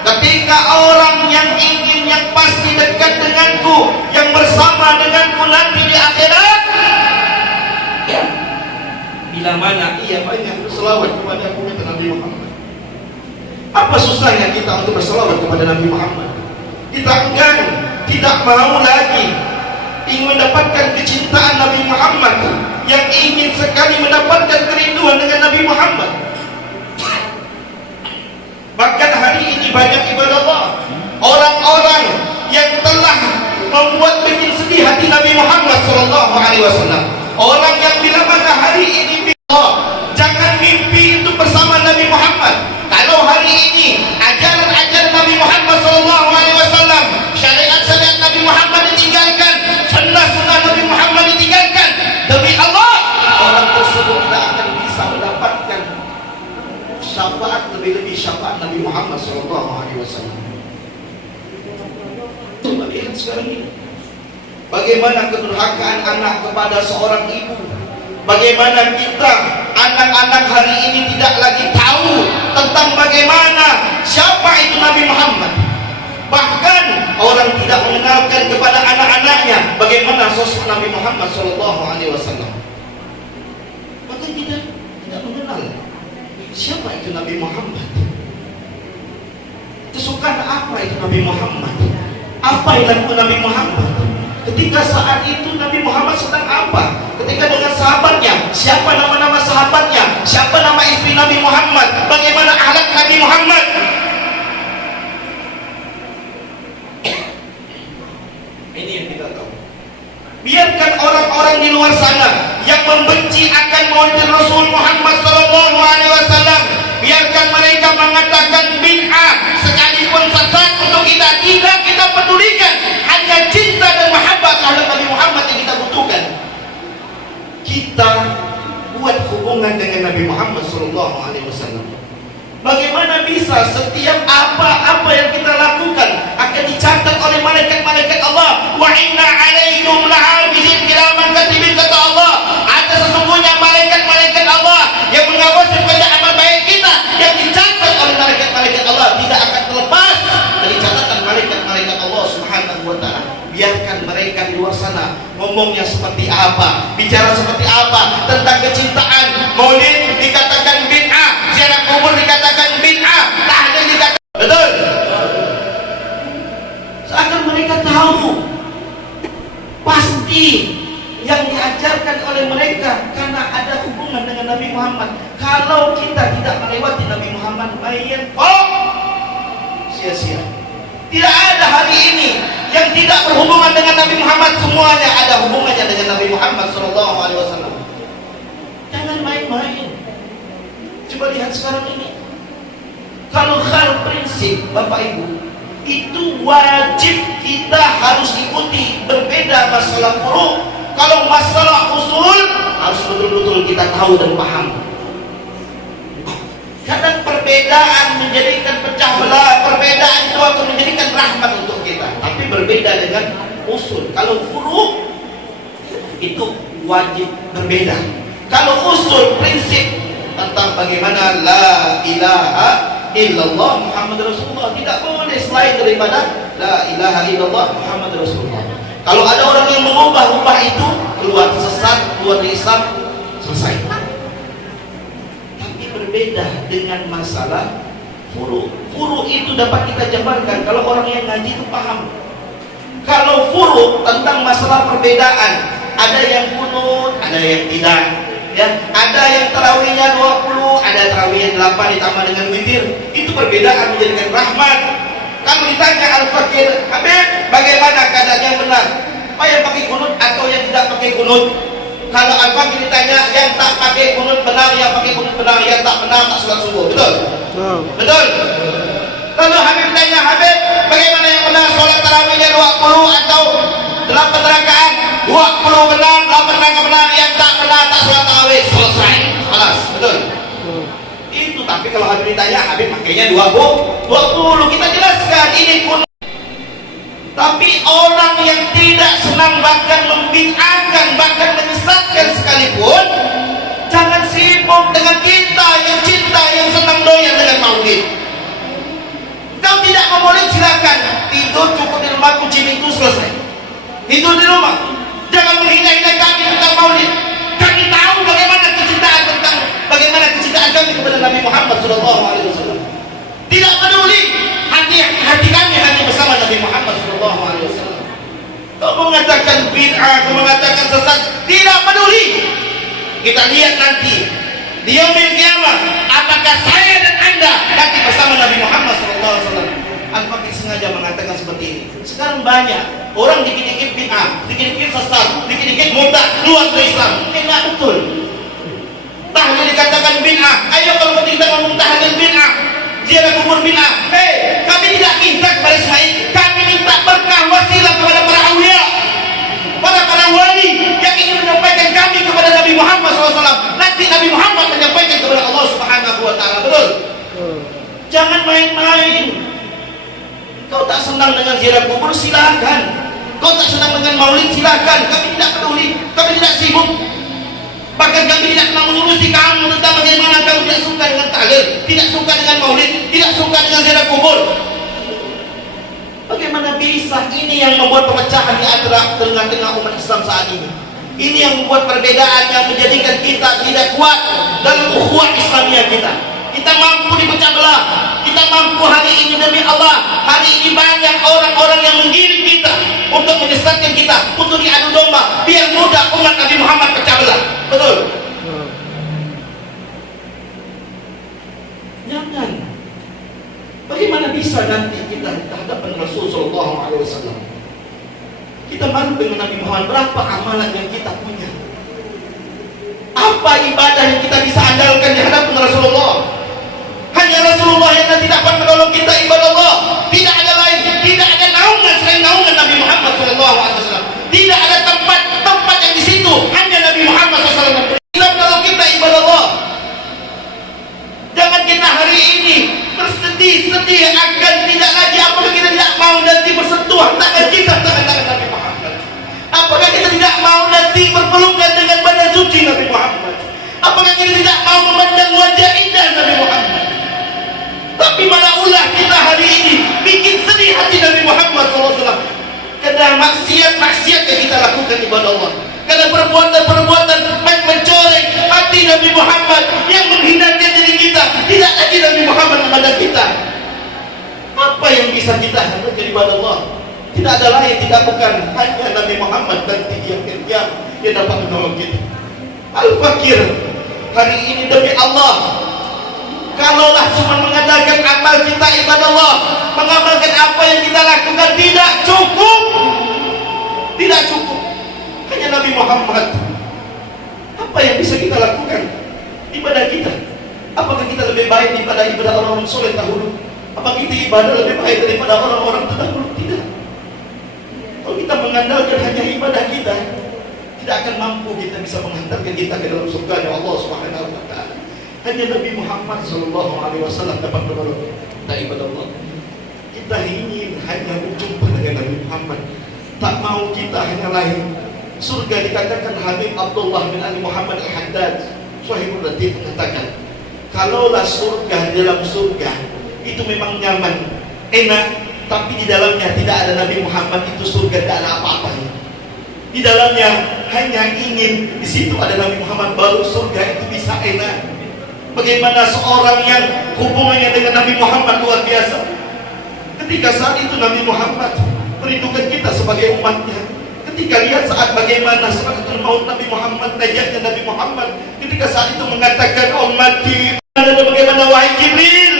ketika orang yang ingin yang pasti dekat denganku, yang bersama denganku nanti di akhirat, ya, bila mana ia banyak berselawat kepada Nabi Muhammad. Apa susahnya kita untuk berselawat kepada Nabi Muhammad? Kita enggan, tidak mau lagi ingin mendapatkan kecintaan Nabi Muhammad, yang ingin sekali mendapatkan kerinduan dengan Nabi Muhammad. Bahkan hari ini banyak ibadah Allah, orang-orang yang telah membuat bikin sedih hati Nabi Muhammad SAW. Orang yang bila mana hari ini jangan mimpi itu bersama Nabi Muhammad. Kalau hari ini ajaran-ajaran Nabi Muhammad SAW, syariat-syariat Nabi Muhammad ditinggalkan, sunnah-sunnah Nabi Muhammad ditinggalkan, demi Allah, orang tersebut tidak akan bisa mendapatkan syafaat, lebih-lebih syafaat Nabi Muhammad SAW. Coba lihat sekarang ini, bagaimana kedurhakaan anak kepada seorang ibu. Bagaimana kita, anak-anak hari ini tidak lagi tahu tentang bagaimana siapa itu Nabi Muhammad. Bahkan orang tidak mengenalkan kepada anak-anaknya bagaimana sosok Nabi Muhammad SAW. Bahkan kita tidak mengenal siapa itu Nabi Muhammad. Kesukaan apa itu Nabi Muhammad? Apa yang dilakukan Nabi Muhammad? Ketika saat itu Nabi Muhammad sedang apa? Ketika dengan sahabatnya, siapa nama-nama sahabatnya? Siapa nama istri Nabi Muhammad? Bagaimana akhlak Nabi Muhammad? Ini yang kita tahu. Biarkan orang-orang di luar sana yang membenci akan maulid Rasul Muhammad SAW, biarkan mereka mengatakan bid'ah sekalipun sesat untuk kita. Tidak kita pedulikan, hanya cinta dan mahabbah terhadap Nabi Muhammad yang kita butuhkan. Kita buat hubungan dengan Nabi Muhammad SAW. Bagaimana bisa setiap apa-apa yang kita lakukan akan dicatat oleh malaikat-malaikat Allah. Wa inna alaikum la'abidin kiraman katibin, kata Allah. Ada sesungguhnya malaikat-malaikat Allah yang mengawasi pada amal baik kita, yang dicatat oleh malaikat-malaikat Allah, tidak akan terlepas dari catatan malaikat-malaikat Allah Subhanahu wa ta'ala. Biarkan mereka di luar sana ngomongnya seperti apa, bicara seperti apa tentang kecintaan. Maulid dikatakan bid'ah, ziarah kubur dikatakan bid'ah, tahlil dikatakan betul. Seakan mereka tahu pasti yang diajarkan oleh mereka karena ada hubungan dengan Nabi Muhammad. Kalau kita tidak melewati Nabi Muhammad, bayan kok sia-sia. Tidak ada hari ini yang tidak berhubungan dengan Nabi Muhammad, semuanya ada hubungannya dengan Nabi Muhammad SAW. Jangan main-main. Coba lihat sekarang ini. Kalau hal prinsip Bapak Ibu itu wajib kita harus ikuti. Berbeda masalah furu'. Kalau masalah usul harus betul-betul kita tahu dan paham. Kadang perbedaan menjadikan pecah belah, perbedaan itu akan menjadikan rahmat untuk kita. Tapi berbeda dengan usul. Kalau furu' itu wajib berbeda. Kalau usul prinsip tentang bagaimana la ilaha illallah Muhammad Rasulullah, tidak boleh selain daripada la ilaha illallah Muhammad Rasulullah. Kalau ada orang yang mengubah-ubah itu, keluar sesat, keluar dari Islam, selesai. Tapi berbeda dengan masalah furu'. Furu' itu dapat kita jabarkan kalau orang yang ngaji itu paham. Kalau furu' tentang masalah perbedaan, ada yang kunut, ada yang tidak. Ya, ada yang tarawihnya 20, ada tarawihnya 8 ditambah dengan witir. Itu perbedaan menjadikan rahmat. Kalau ditanya Al-Fakir, Habib, bagaimana keadaan yang benar? Apa yang pakai kunut atau yang tidak pakai kunut? Kalau Al-Fakir ditanya, yang tak pakai kunut benar, yang pakai kunut benar, yang tak benar tak sholat subuh. Betul? Betul? Lalu Habib tanya, Habib, bagaimana yang benar, sholat tarawihnya 20 atau 8 rakaat? 20 benar, 8 rakaat benar, yang tak benar tak sholat tarawih. Selesai, kelas. Betul? Itu. Tapi kalau Habib ditanya, Habib makanya 20 kita jelaskan ini pun. Tapi orang yang tidak senang, bahkan membid'ahkan, bahkan menyesatkan sekalipun, jangan sibuk dengan kita yang cinta, yang senang doyan dengan maulid. Kau tidak mau maulid, silakan tidur cukup di rumah, kunci pintu, selesai. Tidur di rumah. Jangan menghina-hina kami tentang maulid. Kami tahu bagaimana kecintaan kami kepada Nabi Muhammad SAW. Tidak peduli hati kami hanya bersama Nabi Muhammad SAW. Kau mengatakan bid'ah, kau mengatakan sesat, tidak peduli. Kita lihat nanti di yaumil qiyamah, apakah saya dan Anda nanti bersama Nabi Muhammad SAW. Al-Fakir sengaja mengatakan seperti ini. Sekarang banyak orang dikit-dikit bid'ah, dikit-dikit sesat, dikit-dikit murtad, keluar dari Islam. Tidak betul. Tahlil dikatakan bid'ah. Ayo kalau kita ngomong tahlil bid'ah, ziarah kubur bid'ah. Kami tidak minta kepada Ismail, kami minta berkah wasilah kepada para awliya, para wali yang ingin menyampaikan kami kepada Nabi Muhammad SAW. Nanti Nabi Muhammad menyampaikan kepada Allah Subhanahu Wa Taala. Betul? Jangan main-main. Kau tak senang dengan ziarah kubur, silakan. Kau tak senang dengan maulid, silakan. Kami tidak peduli, kami tidak sibuk. Bahkan kami tidak pernah mengurusi kamu tentang bagaimana kamu tidak suka dengan tahlil, tidak suka dengan maulid, tidak suka dengan ziarah kubur. Bagaimana bisa? Ini yang membuat perpecahan di antara tengah-tengah umat Islam saat ini. Ini yang membuat perbedaan yang menjadikan kita tidak kuat dalam ukhuwah Islamiyah kita. Kita mampu dipecah belah. Kita mampu hari ini demi Allah. Hari ini banyak orang-orang yang menggiring kita untuk menyesatkan kita, untuk diadu domba, biar mudah umat Nabi Muhammad pecah belah. Betul? Jangan. Bagaimana bisa nanti kita di hadapan Rasul Sallallahu Alaihi Wasallam? Kita malu dengan Nabi Muhammad. Berapa amalan yang kita punya? Apa ibadah yang kita bisa andalkan di hadapan Rasulullah? Hanya Rasulullah yang nanti dapat menolong kita, ibadah Allah. Tidak ada lain, tidak ada naungan selain naungan Nabi Muhammad SAW. Tidak ada tempat yang di situ, hanya Nabi Muhammad SAW. Kita menolong kita, ibadah Allah. Jangan kita hari ini bersedih-sedih akan tidak lagi, apakah kita tidak mau nanti bersentuhan tangan kita tangan Nabi Muhammad. Apakah kita tidak mau nanti berpelukan dengan badan suci Nabi Muhammad. Apakah kita tidak mau memandang wajah indah Nabi Muhammad. Tapi malah ulah kita hari ini bikin sedih hati Nabi Muhammad SAW. Karena maksiat-maksiat yang kita lakukan ibadah Allah. Karena perbuatan-perbuatan mencoreng hati Nabi Muhammad yang menghinakan diri kita. Tidak lagi Nabi Muhammad memandang kita. Apa yang bisa kita lakukan ibadah Allah? Tidak ada lain, tidak bukan hanya Nabi Muhammad nanti yang dapat menolong kita. Al-Fakir hari ini demi Allah, Kalaulah cuma mengadakan amal kita ibadah Allah, mengamalkan apa yang kita lakukan, tidak cukup. Tidak cukup. Hanya Nabi Muhammad. Apa yang bisa kita lakukan? Ibadah kita. Apakah kita lebih baik daripada ibadah orang-orang soleh dahulu? Apa kita ibadah lebih baik daripada orang-orang terdahulu? Tidak. Kalau kita mengandalkan hanya ibadah kita, tidak akan mampu kita bisa menghantarkan kita ke dalam surga Allah Subhanahu wa taala. Hanya Nabi Muhammad sallallahu alaihi wasallam dapat menolong kita ibadah Allah. Kita ingin hanya berjumpa dengan Nabi Muhammad. Tak mau kita hanya lahir. Surga dikatakan Habib Abdullah bin Ali Muhammad Al-Haddad Sahibul Latif mengatakan, kalaulah surga, dalam surga itu memang nyaman, enak, tapi di dalamnya tidak ada Nabi Muhammad, itu surga tidak ada apa-apanya. Di dalamnya hanya ingin di situ ada Nabi Muhammad, baru surga itu bisa enak. Bagaimana seorang yang hubungannya dengan Nabi Muhammad luar biasa. Ketika saat itu Nabi Muhammad merindukan kita sebagai umatnya. Ketika lihat saat bagaimana sakaratul maut Nabi Muhammad, najatnya Nabi Muhammad, ketika saat itu mengatakan ummati, bagaimana wahai Jibril,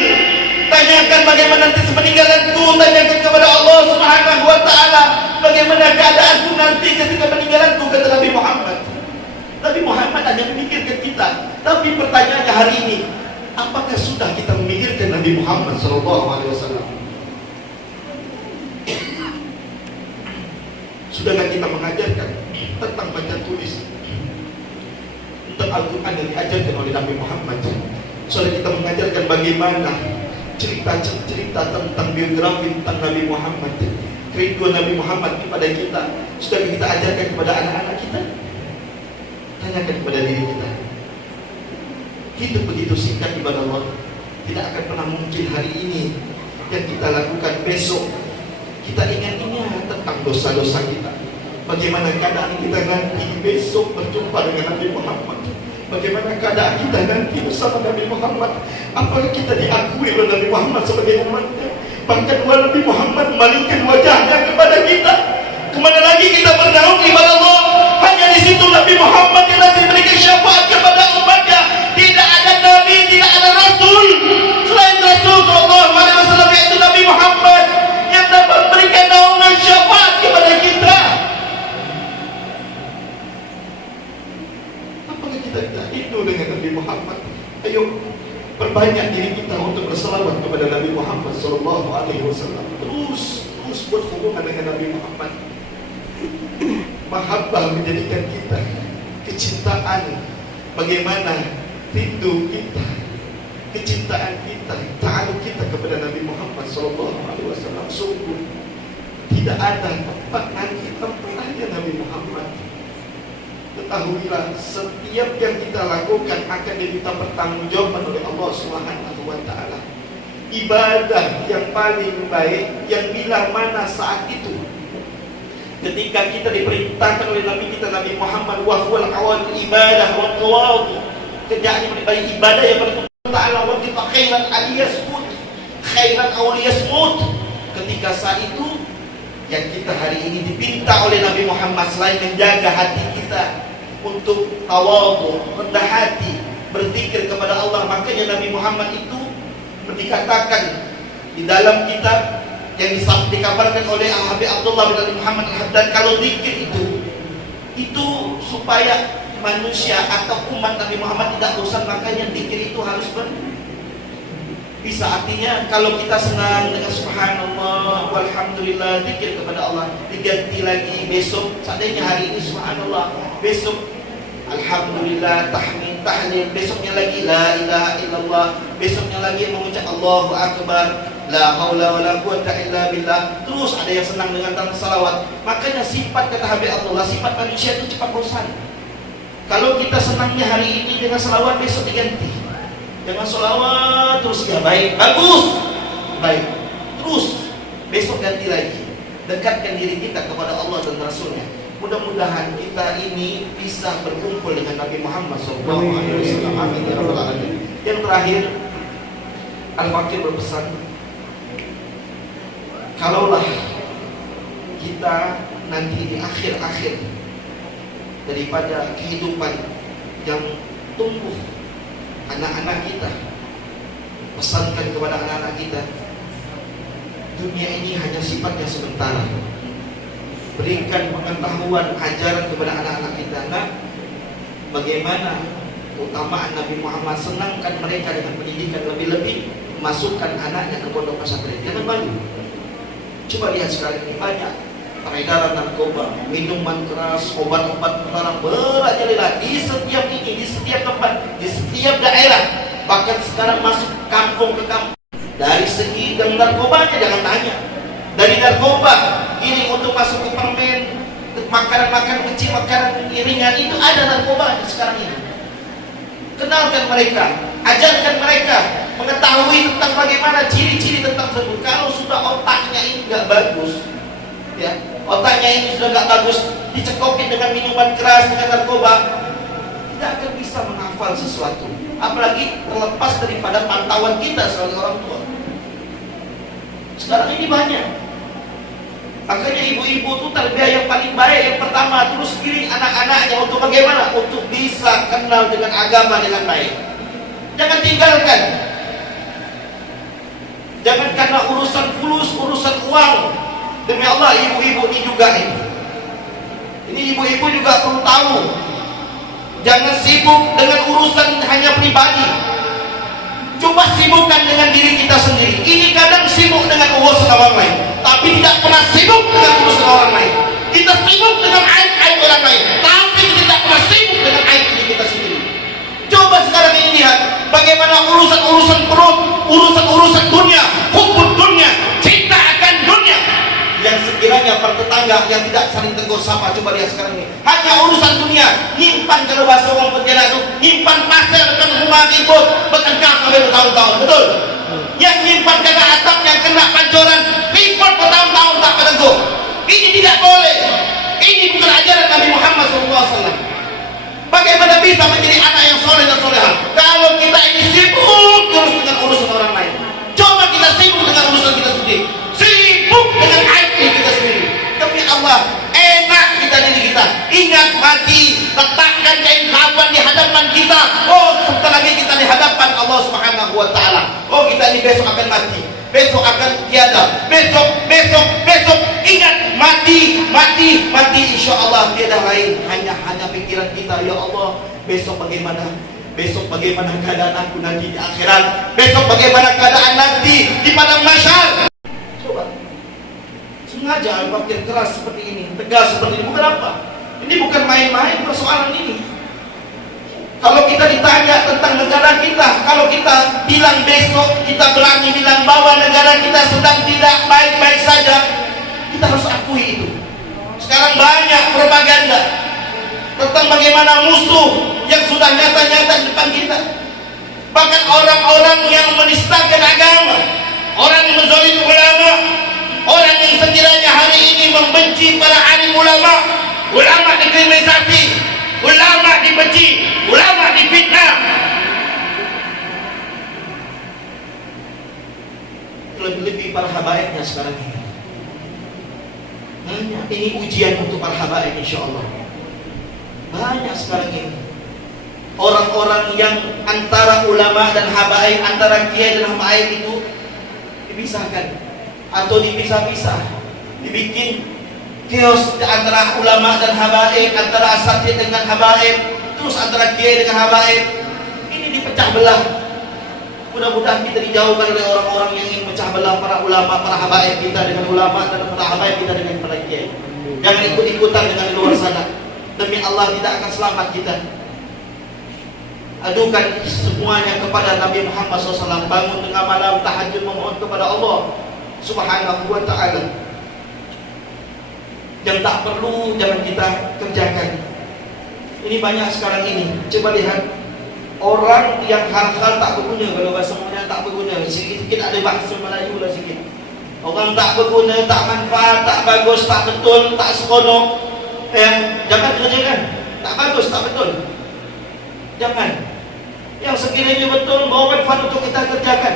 tanyakan bagaimana nanti sepeninggalanku, tanyakan kepada Allah Subhanahu wa taala bagaimana keadaanku nanti ketika peninggalanku, kata Nabi Muhammad. Nabi Muhammad hanya memikirkan kita. Tapi pertanyaannya hari ini, apakah sudah kita memikirkan Nabi Muhammad sallallahu alaihi wasallam? Sudahkah kita mengajarkan tentang baca tulis, tentang Al-Quran yang diajarkan oleh Nabi Muhammad? Sudah kita mengajarkan bagaimana cerita-cerita tentang biografi tentang Nabi Muhammad, kerinduan Nabi Muhammad kepada kita, sudah kita ajarkan kepada anak-anak kita? Tanyakan kepada diri kita. Hidup begitu singkat ibadah Allah, tidak akan pernah mungkin hari ini yang kita lakukan besok. Kita ingat-ingat tentang dosa-dosa kita. Bagaimana keadaan kita nanti besok berjumpa dengan Nabi Muhammad? Bagaimana keadaan kita nanti bersama Nabi Muhammad? Apakah kita diakui oleh Nabi Muhammad sebagai umatnya? Bahkan Nabi Muhammad memalingkan wajahnya kepada kita. Kemana lagi kita bernaung ibadah Allah? Hanya di situ Nabi Muhammad yang nanti memberikan syafaat kepada umatnya. Tidak ada Nabi, tidak ada Rasul selain Rasul sallallahu alaihi wasallam, yaitu Nabi Muhammad yang dapat memberikan naungan syafaat kepada kita. Apakah kita tidak rindu dengan Nabi Muhammad? Ayo perbanyak diri kita untuk berselawat kepada Nabi Muhammad sallallahu alaihi wasallam. Terus berhubungan dengan Nabi Muhammad. Mahabbah menjadikan kita, kecintaan, bagaimana rindu kita, kecintaan kita, ta'aluk kita kepada Nabi Muhammad sallallahu alaihi wasallam. Sungguh tidak ada tempat nanti tempatnya Nabi Muhammad. Ketahuilah, setiap yang kita lakukan akan diminta pertanggungjawaban oleh Allah Subhanahu wa taala. Ibadah yang paling baik yang bila mana saat itu ketika kita diperintahkan oleh Nabi kita Nabi Muhammad, wa huwal awal ibadah wa tawadu, kerjaannya menyembah ibadah yang berkumpul ta'ala wa kita khairan aliyasmut, khairan awliyasmut. Ketika saat itu yang kita hari ini dipinta oleh Nabi Muhammad, selain menjaga hati kita untuk tawadu, rendah hati, berzikir kepada Allah, makanya Nabi Muhammad itu dikatakan di dalam kitab yang dikabarkan oleh Habib Abdullah bin Ali Muhammad Al-Haddad, kalau zikir itu supaya manusia atau umat Nabi Muhammad tidak bosan, makanya zikir itu harus bisa. Artinya kalau kita senang dengan subhanallah walhamdulillah, zikir kepada Allah, diganti lagi besok, seandainya hari ini subhanallah, besok alhamdulillah, tahmid, tahlil, besoknya lagi la ilaha illallah, besoknya lagi mengucap Allahu akbar, la haula wala quwwata illa billah. Terus ada yang senang dengan salawat. Makanya sifat, kata Habib Abdullah, sifat manusia itu cepat bosan. Kalau kita senangnya hari ini dengan salawat, besok diganti dengan salawat terus, ya baik, bagus, baik, terus besok ganti lagi. Dekatkan diri kita kepada Allah dan Rasulnya. Mudah-mudahan kita ini bisa berkumpul dengan Nabi Muhammad SAW. Amin ya rabbal alamin. Yang terakhir, Al-Fakir berpesan, kalaulah kita nanti di akhir-akhir daripada kehidupan yang tumbuh, anak-anak kita pesankan kepada anak-anak kita, dunia ini hanya sifatnya sementara. Berikan pengetahuan, ajaran kepada anak-anak kita. Nah, bagaimana keutamaan Nabi Muhammad, senangkan mereka dengan pendidikan, lebih-lebih masukkan anaknya ke pondok pesantren. Jangan malu. Coba lihat sekarang ini banyak peredaran narkoba, minuman keras, obat-obat terlarang merajalela di setiap ini, di setiap tempat, di setiap daerah. Bahkan sekarang masuk kampung ke kampung. Dari segi narkobanya jangan tanya. Dari narkoba ini untuk masuk ke permen, makanan-makanan kecil, makanan ringan, itu ada narkoba sekarang ini. Kenalkan mereka, ajarkan mereka mengetahui tentang bagaimana ciri-ciri tentang tersebut. Kalau sudah otaknya ini nggak bagus, ya, otaknya ini sudah nggak bagus, dicekokin dengan minuman keras, dengan narkoba, tidak akan bisa menghafal sesuatu. Apalagi terlepas daripada pantauan kita sebagai orang tua. Sekarang ini banyak. Makanya ibu-ibu itu tarbiyah yang paling baik, yang pertama, terus kirim anak-anaknya untuk bagaimana? Untuk bisa kenal dengan agama dengan baik. Jangan tinggalkan. Jangan karena urusan fulus, urusan uang. Demi Allah, ibu-ibu ini juga ini. Ini ibu-ibu juga perlu tahu. Jangan sibuk dengan urusan hanya pribadi. Coba sibukkan dengan diri kita sendiri. Ini kadang sibuk dengan urusan orang lain, tapi tidak pernah sibuk dengan urusan orang lain. Kita sibuk dengan aib-aib orang lain, tapi tidak pernah sibuk dengan aib diri kita sendiri. Coba sekarang ini lihat bagaimana urusan-urusan perut, urusan-urusan dunia, hukum dunia, cinta akan dunia, yang sekiranya bertetangga yang tidak saling tegur sapa. Coba lihat sekarang ini, hanya urusan dunia. Nyimpan, kalau bahasa orang Pontianak itu, nyimpan pasir dan rumah ribut bertengkar sampai bertahun-tahun, betul? Yang nyimpan kena atap, yang kena pancoran, ribut bertahun-tahun tak menegur. Ini tidak boleh. Ini bukan ajaran Nabi Muhammad SAW. Bagaimana bisa menjadi anak yang soleh dan soleha kalau kita ini sibuk terus dengan urusan orang lain? Coba kita sibuk dengan urusan kita sendiri, sibuk dengan aib kita sendiri. Demi Allah, enak kita diri kita. Ingat mati, letakkan kain kafan di hadapan kita. Oh, sebentar lagi kita di hadapan Allah Subhanahu wa Ta'ala. Oh, kita ini besok akan mati, besok akan tiada, besok. Ingat, mati, insya Allah tiada lain, hanya pikiran kita. Ya Allah, besok bagaimana keadaan aku nanti di akhirat, besok bagaimana keadaan nanti di padang mahsyar. Coba, sengaja makin keras seperti ini, tegas seperti ini, bukan apa? Ini bukan main-main persoalan ini. Kalau kita ditanya tentang negara kita, kalau kita bilang besok, kita berani bilang bahwa negara kita sedang tidak baik-baik saja, kita harus akui itu. Sekarang banyak propaganda tentang bagaimana musuh yang sudah nyata-nyata di depan kita. Bahkan orang-orang yang menistakan agama, orang yang menzalimi ulama, orang yang sekiranya hari ini membenci para alim ulama, ulama dikriminalisasi, ulama dibenci, ulama difitnah. Lebih-lebih para habaibnya sekarang ini. Banyak, ini ujian untuk para habaib insya Allah. Banyak sekarang ini orang-orang yang antara ulama dan habaib, antara kiai dan habaib itu dipisahkan atau dipisah-pisah, dibikin chaos antara ulama dan habaib, antara asatid dengan habaib, terus antara kiai dengan habaib. Ini dipecah belah. Mudah-mudahan kita dijauhkan oleh orang-orang yang ingin pecah belah para ulama, para habaib kita dengan ulama, dan para habaib kita dengan para kiai. Jangan ikut-ikutan dengan di luar sana. Demi Allah tidak akan selamat kita. Adukan semuanya kepada Nabi Muhammad SAW. Bangun tengah malam tahajud memohon kepada Allah Subhanahu wa Ta'ala. Yang tak perlu jangan kita kerjakan. Ini banyak sekarang ini. Coba lihat orang yang hal-hal tak berguna, kalau bahasa Melayu tak berguna. Sikit-sikit ada bahasa Melayu lah sikit. Orang tak berguna, tak manfaat, tak bagus, tak betul, tak seronok. Jangan kerjakan. Tak bagus, tak betul. Jangan. Yang sekiranya betul, bawa manfaat untuk kita kerjakan.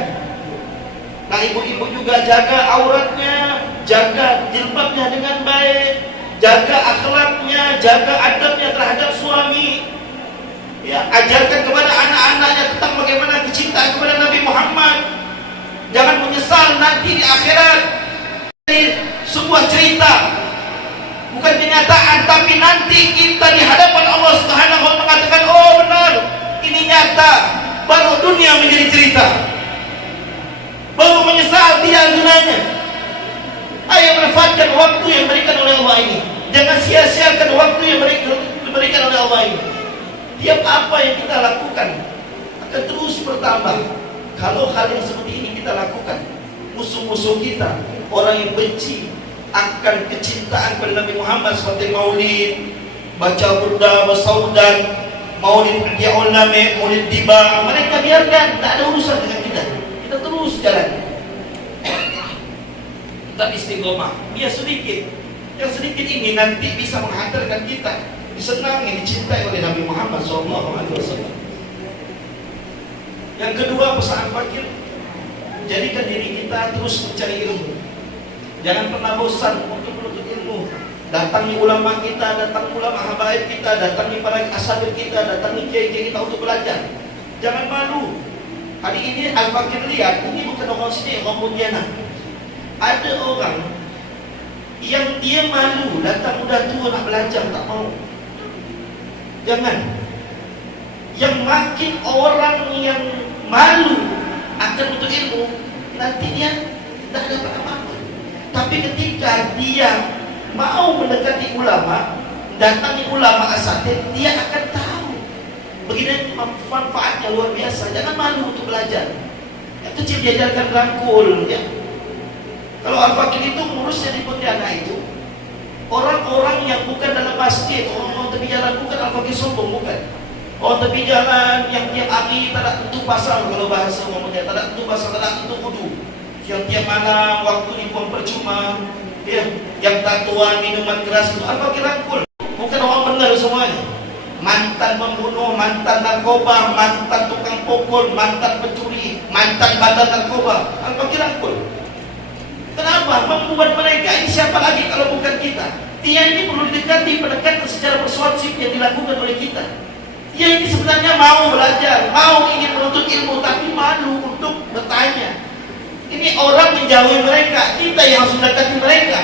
Nah, ibu-ibu juga jaga auratnya, jaga jilbabnya dengan baik, jaga akhlaknya, jaga adabnya terhadap suami. Ya, ajarkan kepada anak-anaknya tentang bagaimana kecintaan kepada Nabi Muhammad. Jangan menyesal nanti di akhirat. Ini sebuah cerita, bukan kenyataan, tapi nanti kita di hadapan Allah Subhanahu wa taala mengatakan, oh benar, ini nyata. Baru dunia menjadi cerita. Baru menyesal tidak gunanya. Ayo manfaatkan waktu yang diberikan oleh Allah ini. Jangan sia-siakan waktu yang diberikan oleh Allah ini. Tiap apa yang kita lakukan akan terus bertambah. Kalau hal yang seperti ini kita lakukan, musuh-musuh kita, orang yang benci akan kecintaan kepada Nabi Muhammad seperti maulid, baca burda, bersaudan, maulid Ihyaul Ulama, maulid tiba, mereka biarkan, tak ada urusan dengan kita. Kita terus jalan. Tetap istiqomah. Biar sedikit. Yang sedikit ini nanti bisa menghantarkan kita disenangi, dicintai oleh Nabi Muhammad SAW. Yang kedua, pesan fakir, jadikan diri kita terus mencari ilmu. Jangan pernah bosan untuk menuntut ilmu. Datangi ulama kita, datangi ulama habaib kita, datangi para ashabir kita, datangi kiai-kiai kita untuk belajar. Jangan malu. Hari ini Al-Fakir lihat, ini bukan orang sini, orang Pontianak. Ada orang yang dia malu datang udah tua nak belajar, tak mau. Jangan. Yang makin orang yang malu akan untuk ilmu, nanti dia tak dapat apa-apa. Tapi ketika dia mau mendekati ulama, datangi ulama asatid, dia akan tahu begini manfaatnya luar biasa. Jangan malu untuk belajar. Yang kecil diajarkan rangkul, ya. Kalau Al-Fakir itu ngurusnya di Pontianak itu orang-orang yang bukan dalam masjid, orang tepi jalan, bukan Al-Fakir sombong, bukan. Orang tepi jalan yang tiap hari tak ada tentu pasal, kalau bahasa umumnya tak ada tentu pasal, tak ada tentu wudu, yang tiap malam waktu dibuang percuma, ya, yang tatuan minuman keras itu Al-Fakir rangkul. Bukan orang benar semuanya. Mantan pembunuh, mantan narkoba, mantan tukang pukul, mantan pencuri, mantan bandar narkoba, Al-Fakir rangkul. Kenapa? Membuat mereka ini siapa lagi kalau bukan kita? Dia ini perlu didekati, pendekatan secara persuasif yang dilakukan oleh kita. Dia ini sebenarnya mau belajar, mau ingin menuntut ilmu, tapi malu untuk bertanya. Ini orang menjauhi mereka, kita yang harus mendekati mereka.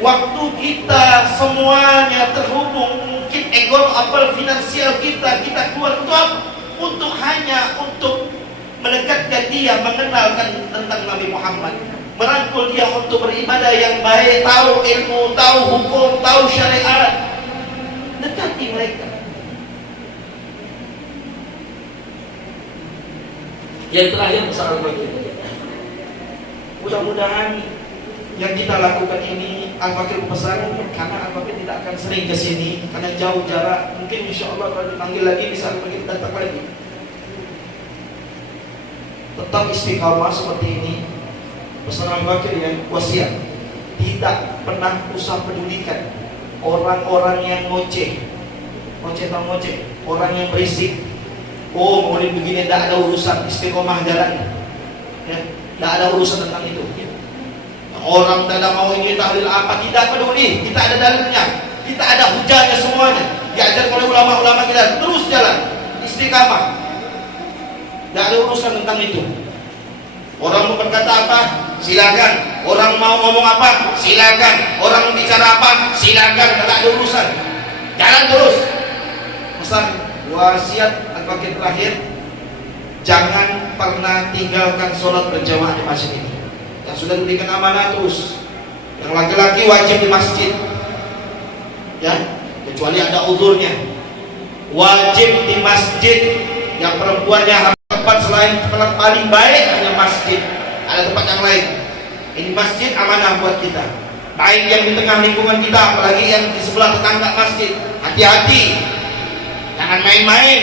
Waktu kita semuanya terhubung, mungkin ekonomi finansial kita keluar untuk apa? Untuk hanya untuk mendekatkan dia, mengenalkan tentang Nabi Muhammad, merangkul dia untuk beribadah yang baik, tahu ilmu, tahu hukum, tahu syariat. Dekati mereka. Yang terakhir, pesan Al-Fakir, mudah-mudahan yang kita lakukan ini, Al-Fakir pesan, karena Al-Fakir tidak akan sering ke sini karena jauh jarak. Mungkin insya Allah kalau dipanggil lagi bisa Al-Fakir datang lagi. Tetap istiqamah seperti ini. Pesan Al-Fakir yang wasiat, tidak pernah usah pedulikan orang-orang yang ngoceh, orang yang berisik. Oh, boleh begini, tidak ada urusan, istiqomah jalan, ya, tidak ada urusan tentang itu. Orang tidak mau ini tahlil apa, tidak peduli, kita ada dalilnya, kita ada hujahnya semuanya. Diajar oleh ulama-ulama kita, terus jalan, istiqamah, tidak ada urusan tentang itu. Orang mau berkata apa, silakan. Orang mau ngomong apa, silakan. Orang bicara apa, silakan. Tidak ada urusan. Jalan terus. Pesan wasiat Al-Fakir terakhir, jangan pernah tinggalkan sholat berjamaah di masjid ini. Yang sudah diberikan amanah terus. Yang laki-laki wajib di masjid, ya, kecuali ada uzurnya. Wajib di masjid. Yang perempuannya tempat selain tempat paling baik hanya masjid. Ada tempat yang lain. Ini masjid amanah buat kita. Baik yang di tengah lingkungan kita, apalagi yang di sebelah tetangga masjid. Hati-hati, jangan main-main.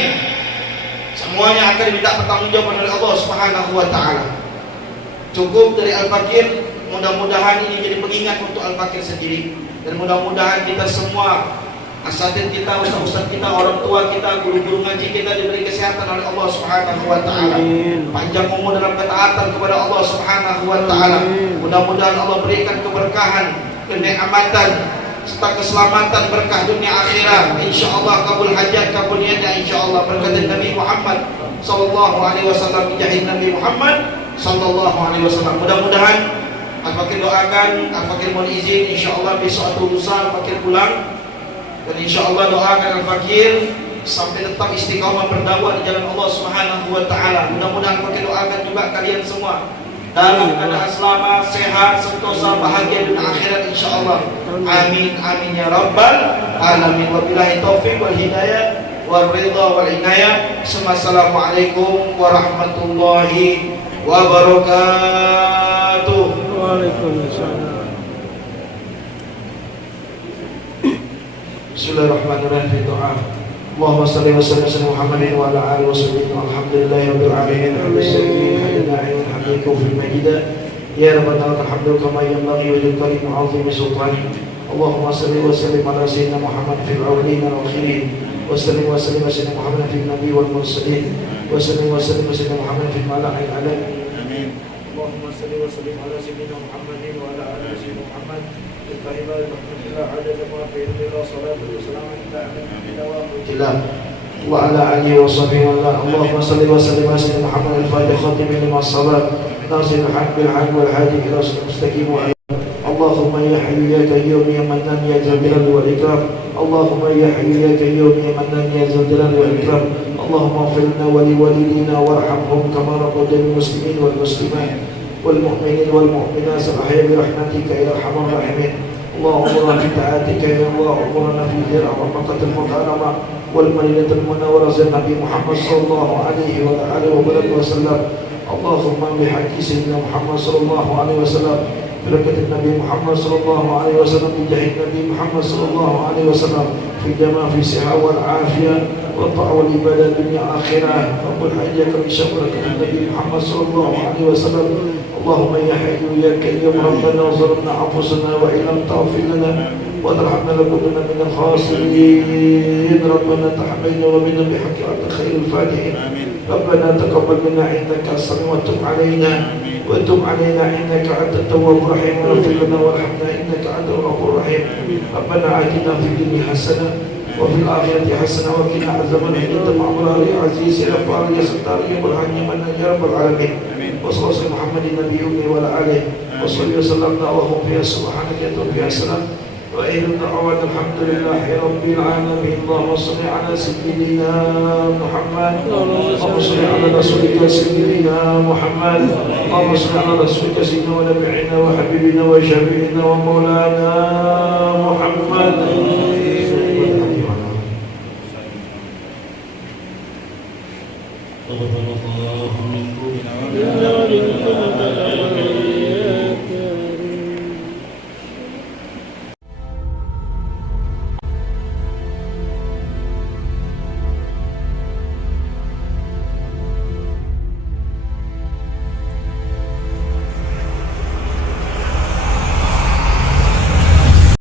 Semuanya akan diminta pertanggungjawaban oleh Allah Subhanahu wa taala. Cukup dari Al-Fakir. Mudah-mudahan ini jadi pengingat untuk Al-Fakir sendiri, dan mudah-mudahan kita semua, asatid kita, ustaz-ustaz kita, orang tua kita, guru-guru ngaji kita diberi kesehatan oleh Allah Subhanahu wa taala. Panjang umur dalam ketaatan kepada Allah Subhanahu wa taala. Mudah-mudahan Allah berikan keberkahan, kenikmatan, serta keselamatan berkah dunia akhirat, insyaallah kabul hajat, kabul niatnya insyaallah berkat Nabi Muhammad sallallahu alaihi wasallam, bijahid Nabi Muhammad sallallahu alaihi wasallam. Mudah-mudahan Al-Fakir doakan, Al-Fakir mohon izin insyaallah besok atau lusa Al-Fakir pulang, dan insyaallah doakan Al-Fakir sampai tetap istiqamah berdakwah di jalan Allah Subhanahu wa taala. Mudah-mudahan Al-Fakir doakan juga kalian semua dalam keadaan selamat, sehat, sentosa, bahagia dan akhirat insyaallah. Amin amin ya rabbal alamin. Wabillahi taufiq wal hidayah wal ridha wal inayah. Assalamualaikum warahmatullahi wabarakatuh. Waalaikumsalam. Bismillahirrahmanirrahim. Doa. Allahumma salli wa sallim ala Muhammadin wa ala alihi wa sahbihi. Alhamdulillahi rabbil alamin. Hamdaka fil majida. Ya rabbana lakal hamdu kama yanbaghi wa lillahi mu'azzim sultani. Allahumma salli wa sallim ala sayyidina Muhammad fil awwalin wal akhirin. Wa sallim wa sallim ala sayyidina Muhammad fil nabiy wal mursalin. Wa sallim wa sallim ala sayyidina Muhammad fil mala'il a'la. Amin. Allahumma salli wa sallim ala sayyidina Muhammadin wa ala alihi sayyidina Muhammad. Al-Tahibah al-Tahibah adada ma fi illallah salatu wa salam ala wa ala alihi wa sahbihi wa ala. Allahumma salli wa sallim ala sayyidina Muhammad al-Fatih khatimin lima salat nasir al-haq bil-haq wal-hadi ila siratal mustaqim. Allahumma ya hayyu ya qayyum ya mannan ya dzal jalali wal ikram. Allahumma ya hayyu ya qayyum ya mannan ya dzal jalali wal ikram. Allahumma ighfir lana wa li walidina warhamhum kama rabbayani muslimin wal muslimat wal mu'minin wal mu'minat al-ahya bi rahmatika ya arhamar rahimin. Allahumma fi ta'atika ya Allah, umurna fi dhir wa maqatil mukarramah wal madinatul munawwarah Nabi Muhammad sallallahu alaihi wa alihi wa sallam. Allahumma bi haqqi sayyidina Muhammad sallallahu alaihi wasallam, بركة النبي محمد صلى الله عليه وسلم، بجاه النبي محمد صلى الله عليه وسلم، في جماع في صحة والعافية والطاعة والعبادة الدنيا آخرة. رب الحجة بشكرك النبي محمد صلى الله عليه وسلم. اللهم يا حي يا كريم ربنا ظلمنا أنفسنا وإن لم تغفر لنا وترحمنا لكنا من الخاسرين. ربنا تحملنا ومنا بحق أنت خير الفاتحين. ربنا تقبل منا إنك السميع وتب علينا إنك أنت التواب الرحيم. واغفر لنا وارحمنا إنك أنت الغفور الرحيم. ربنا آتنا في الدنيا حسنة وفي الآخرة حسنة وقنا عذاب النار. أنت معبر يا عزيز يا غفار يا ستار يا برهان يا منان يا رب العالمين. وصلى الله على محمد النبي وعلى آله وصلى وسلم وهم فيها سبحانك يا رب يا سلام. وإن دعوانا الحمد لله رب العالمين. اللهم صل على سيدنا محمد، اللهم صل على رسولك سيدنا محمد، اللهم صل على رسولك سيدنا ونبينا وحبيبنا وشفيعنا ومولانا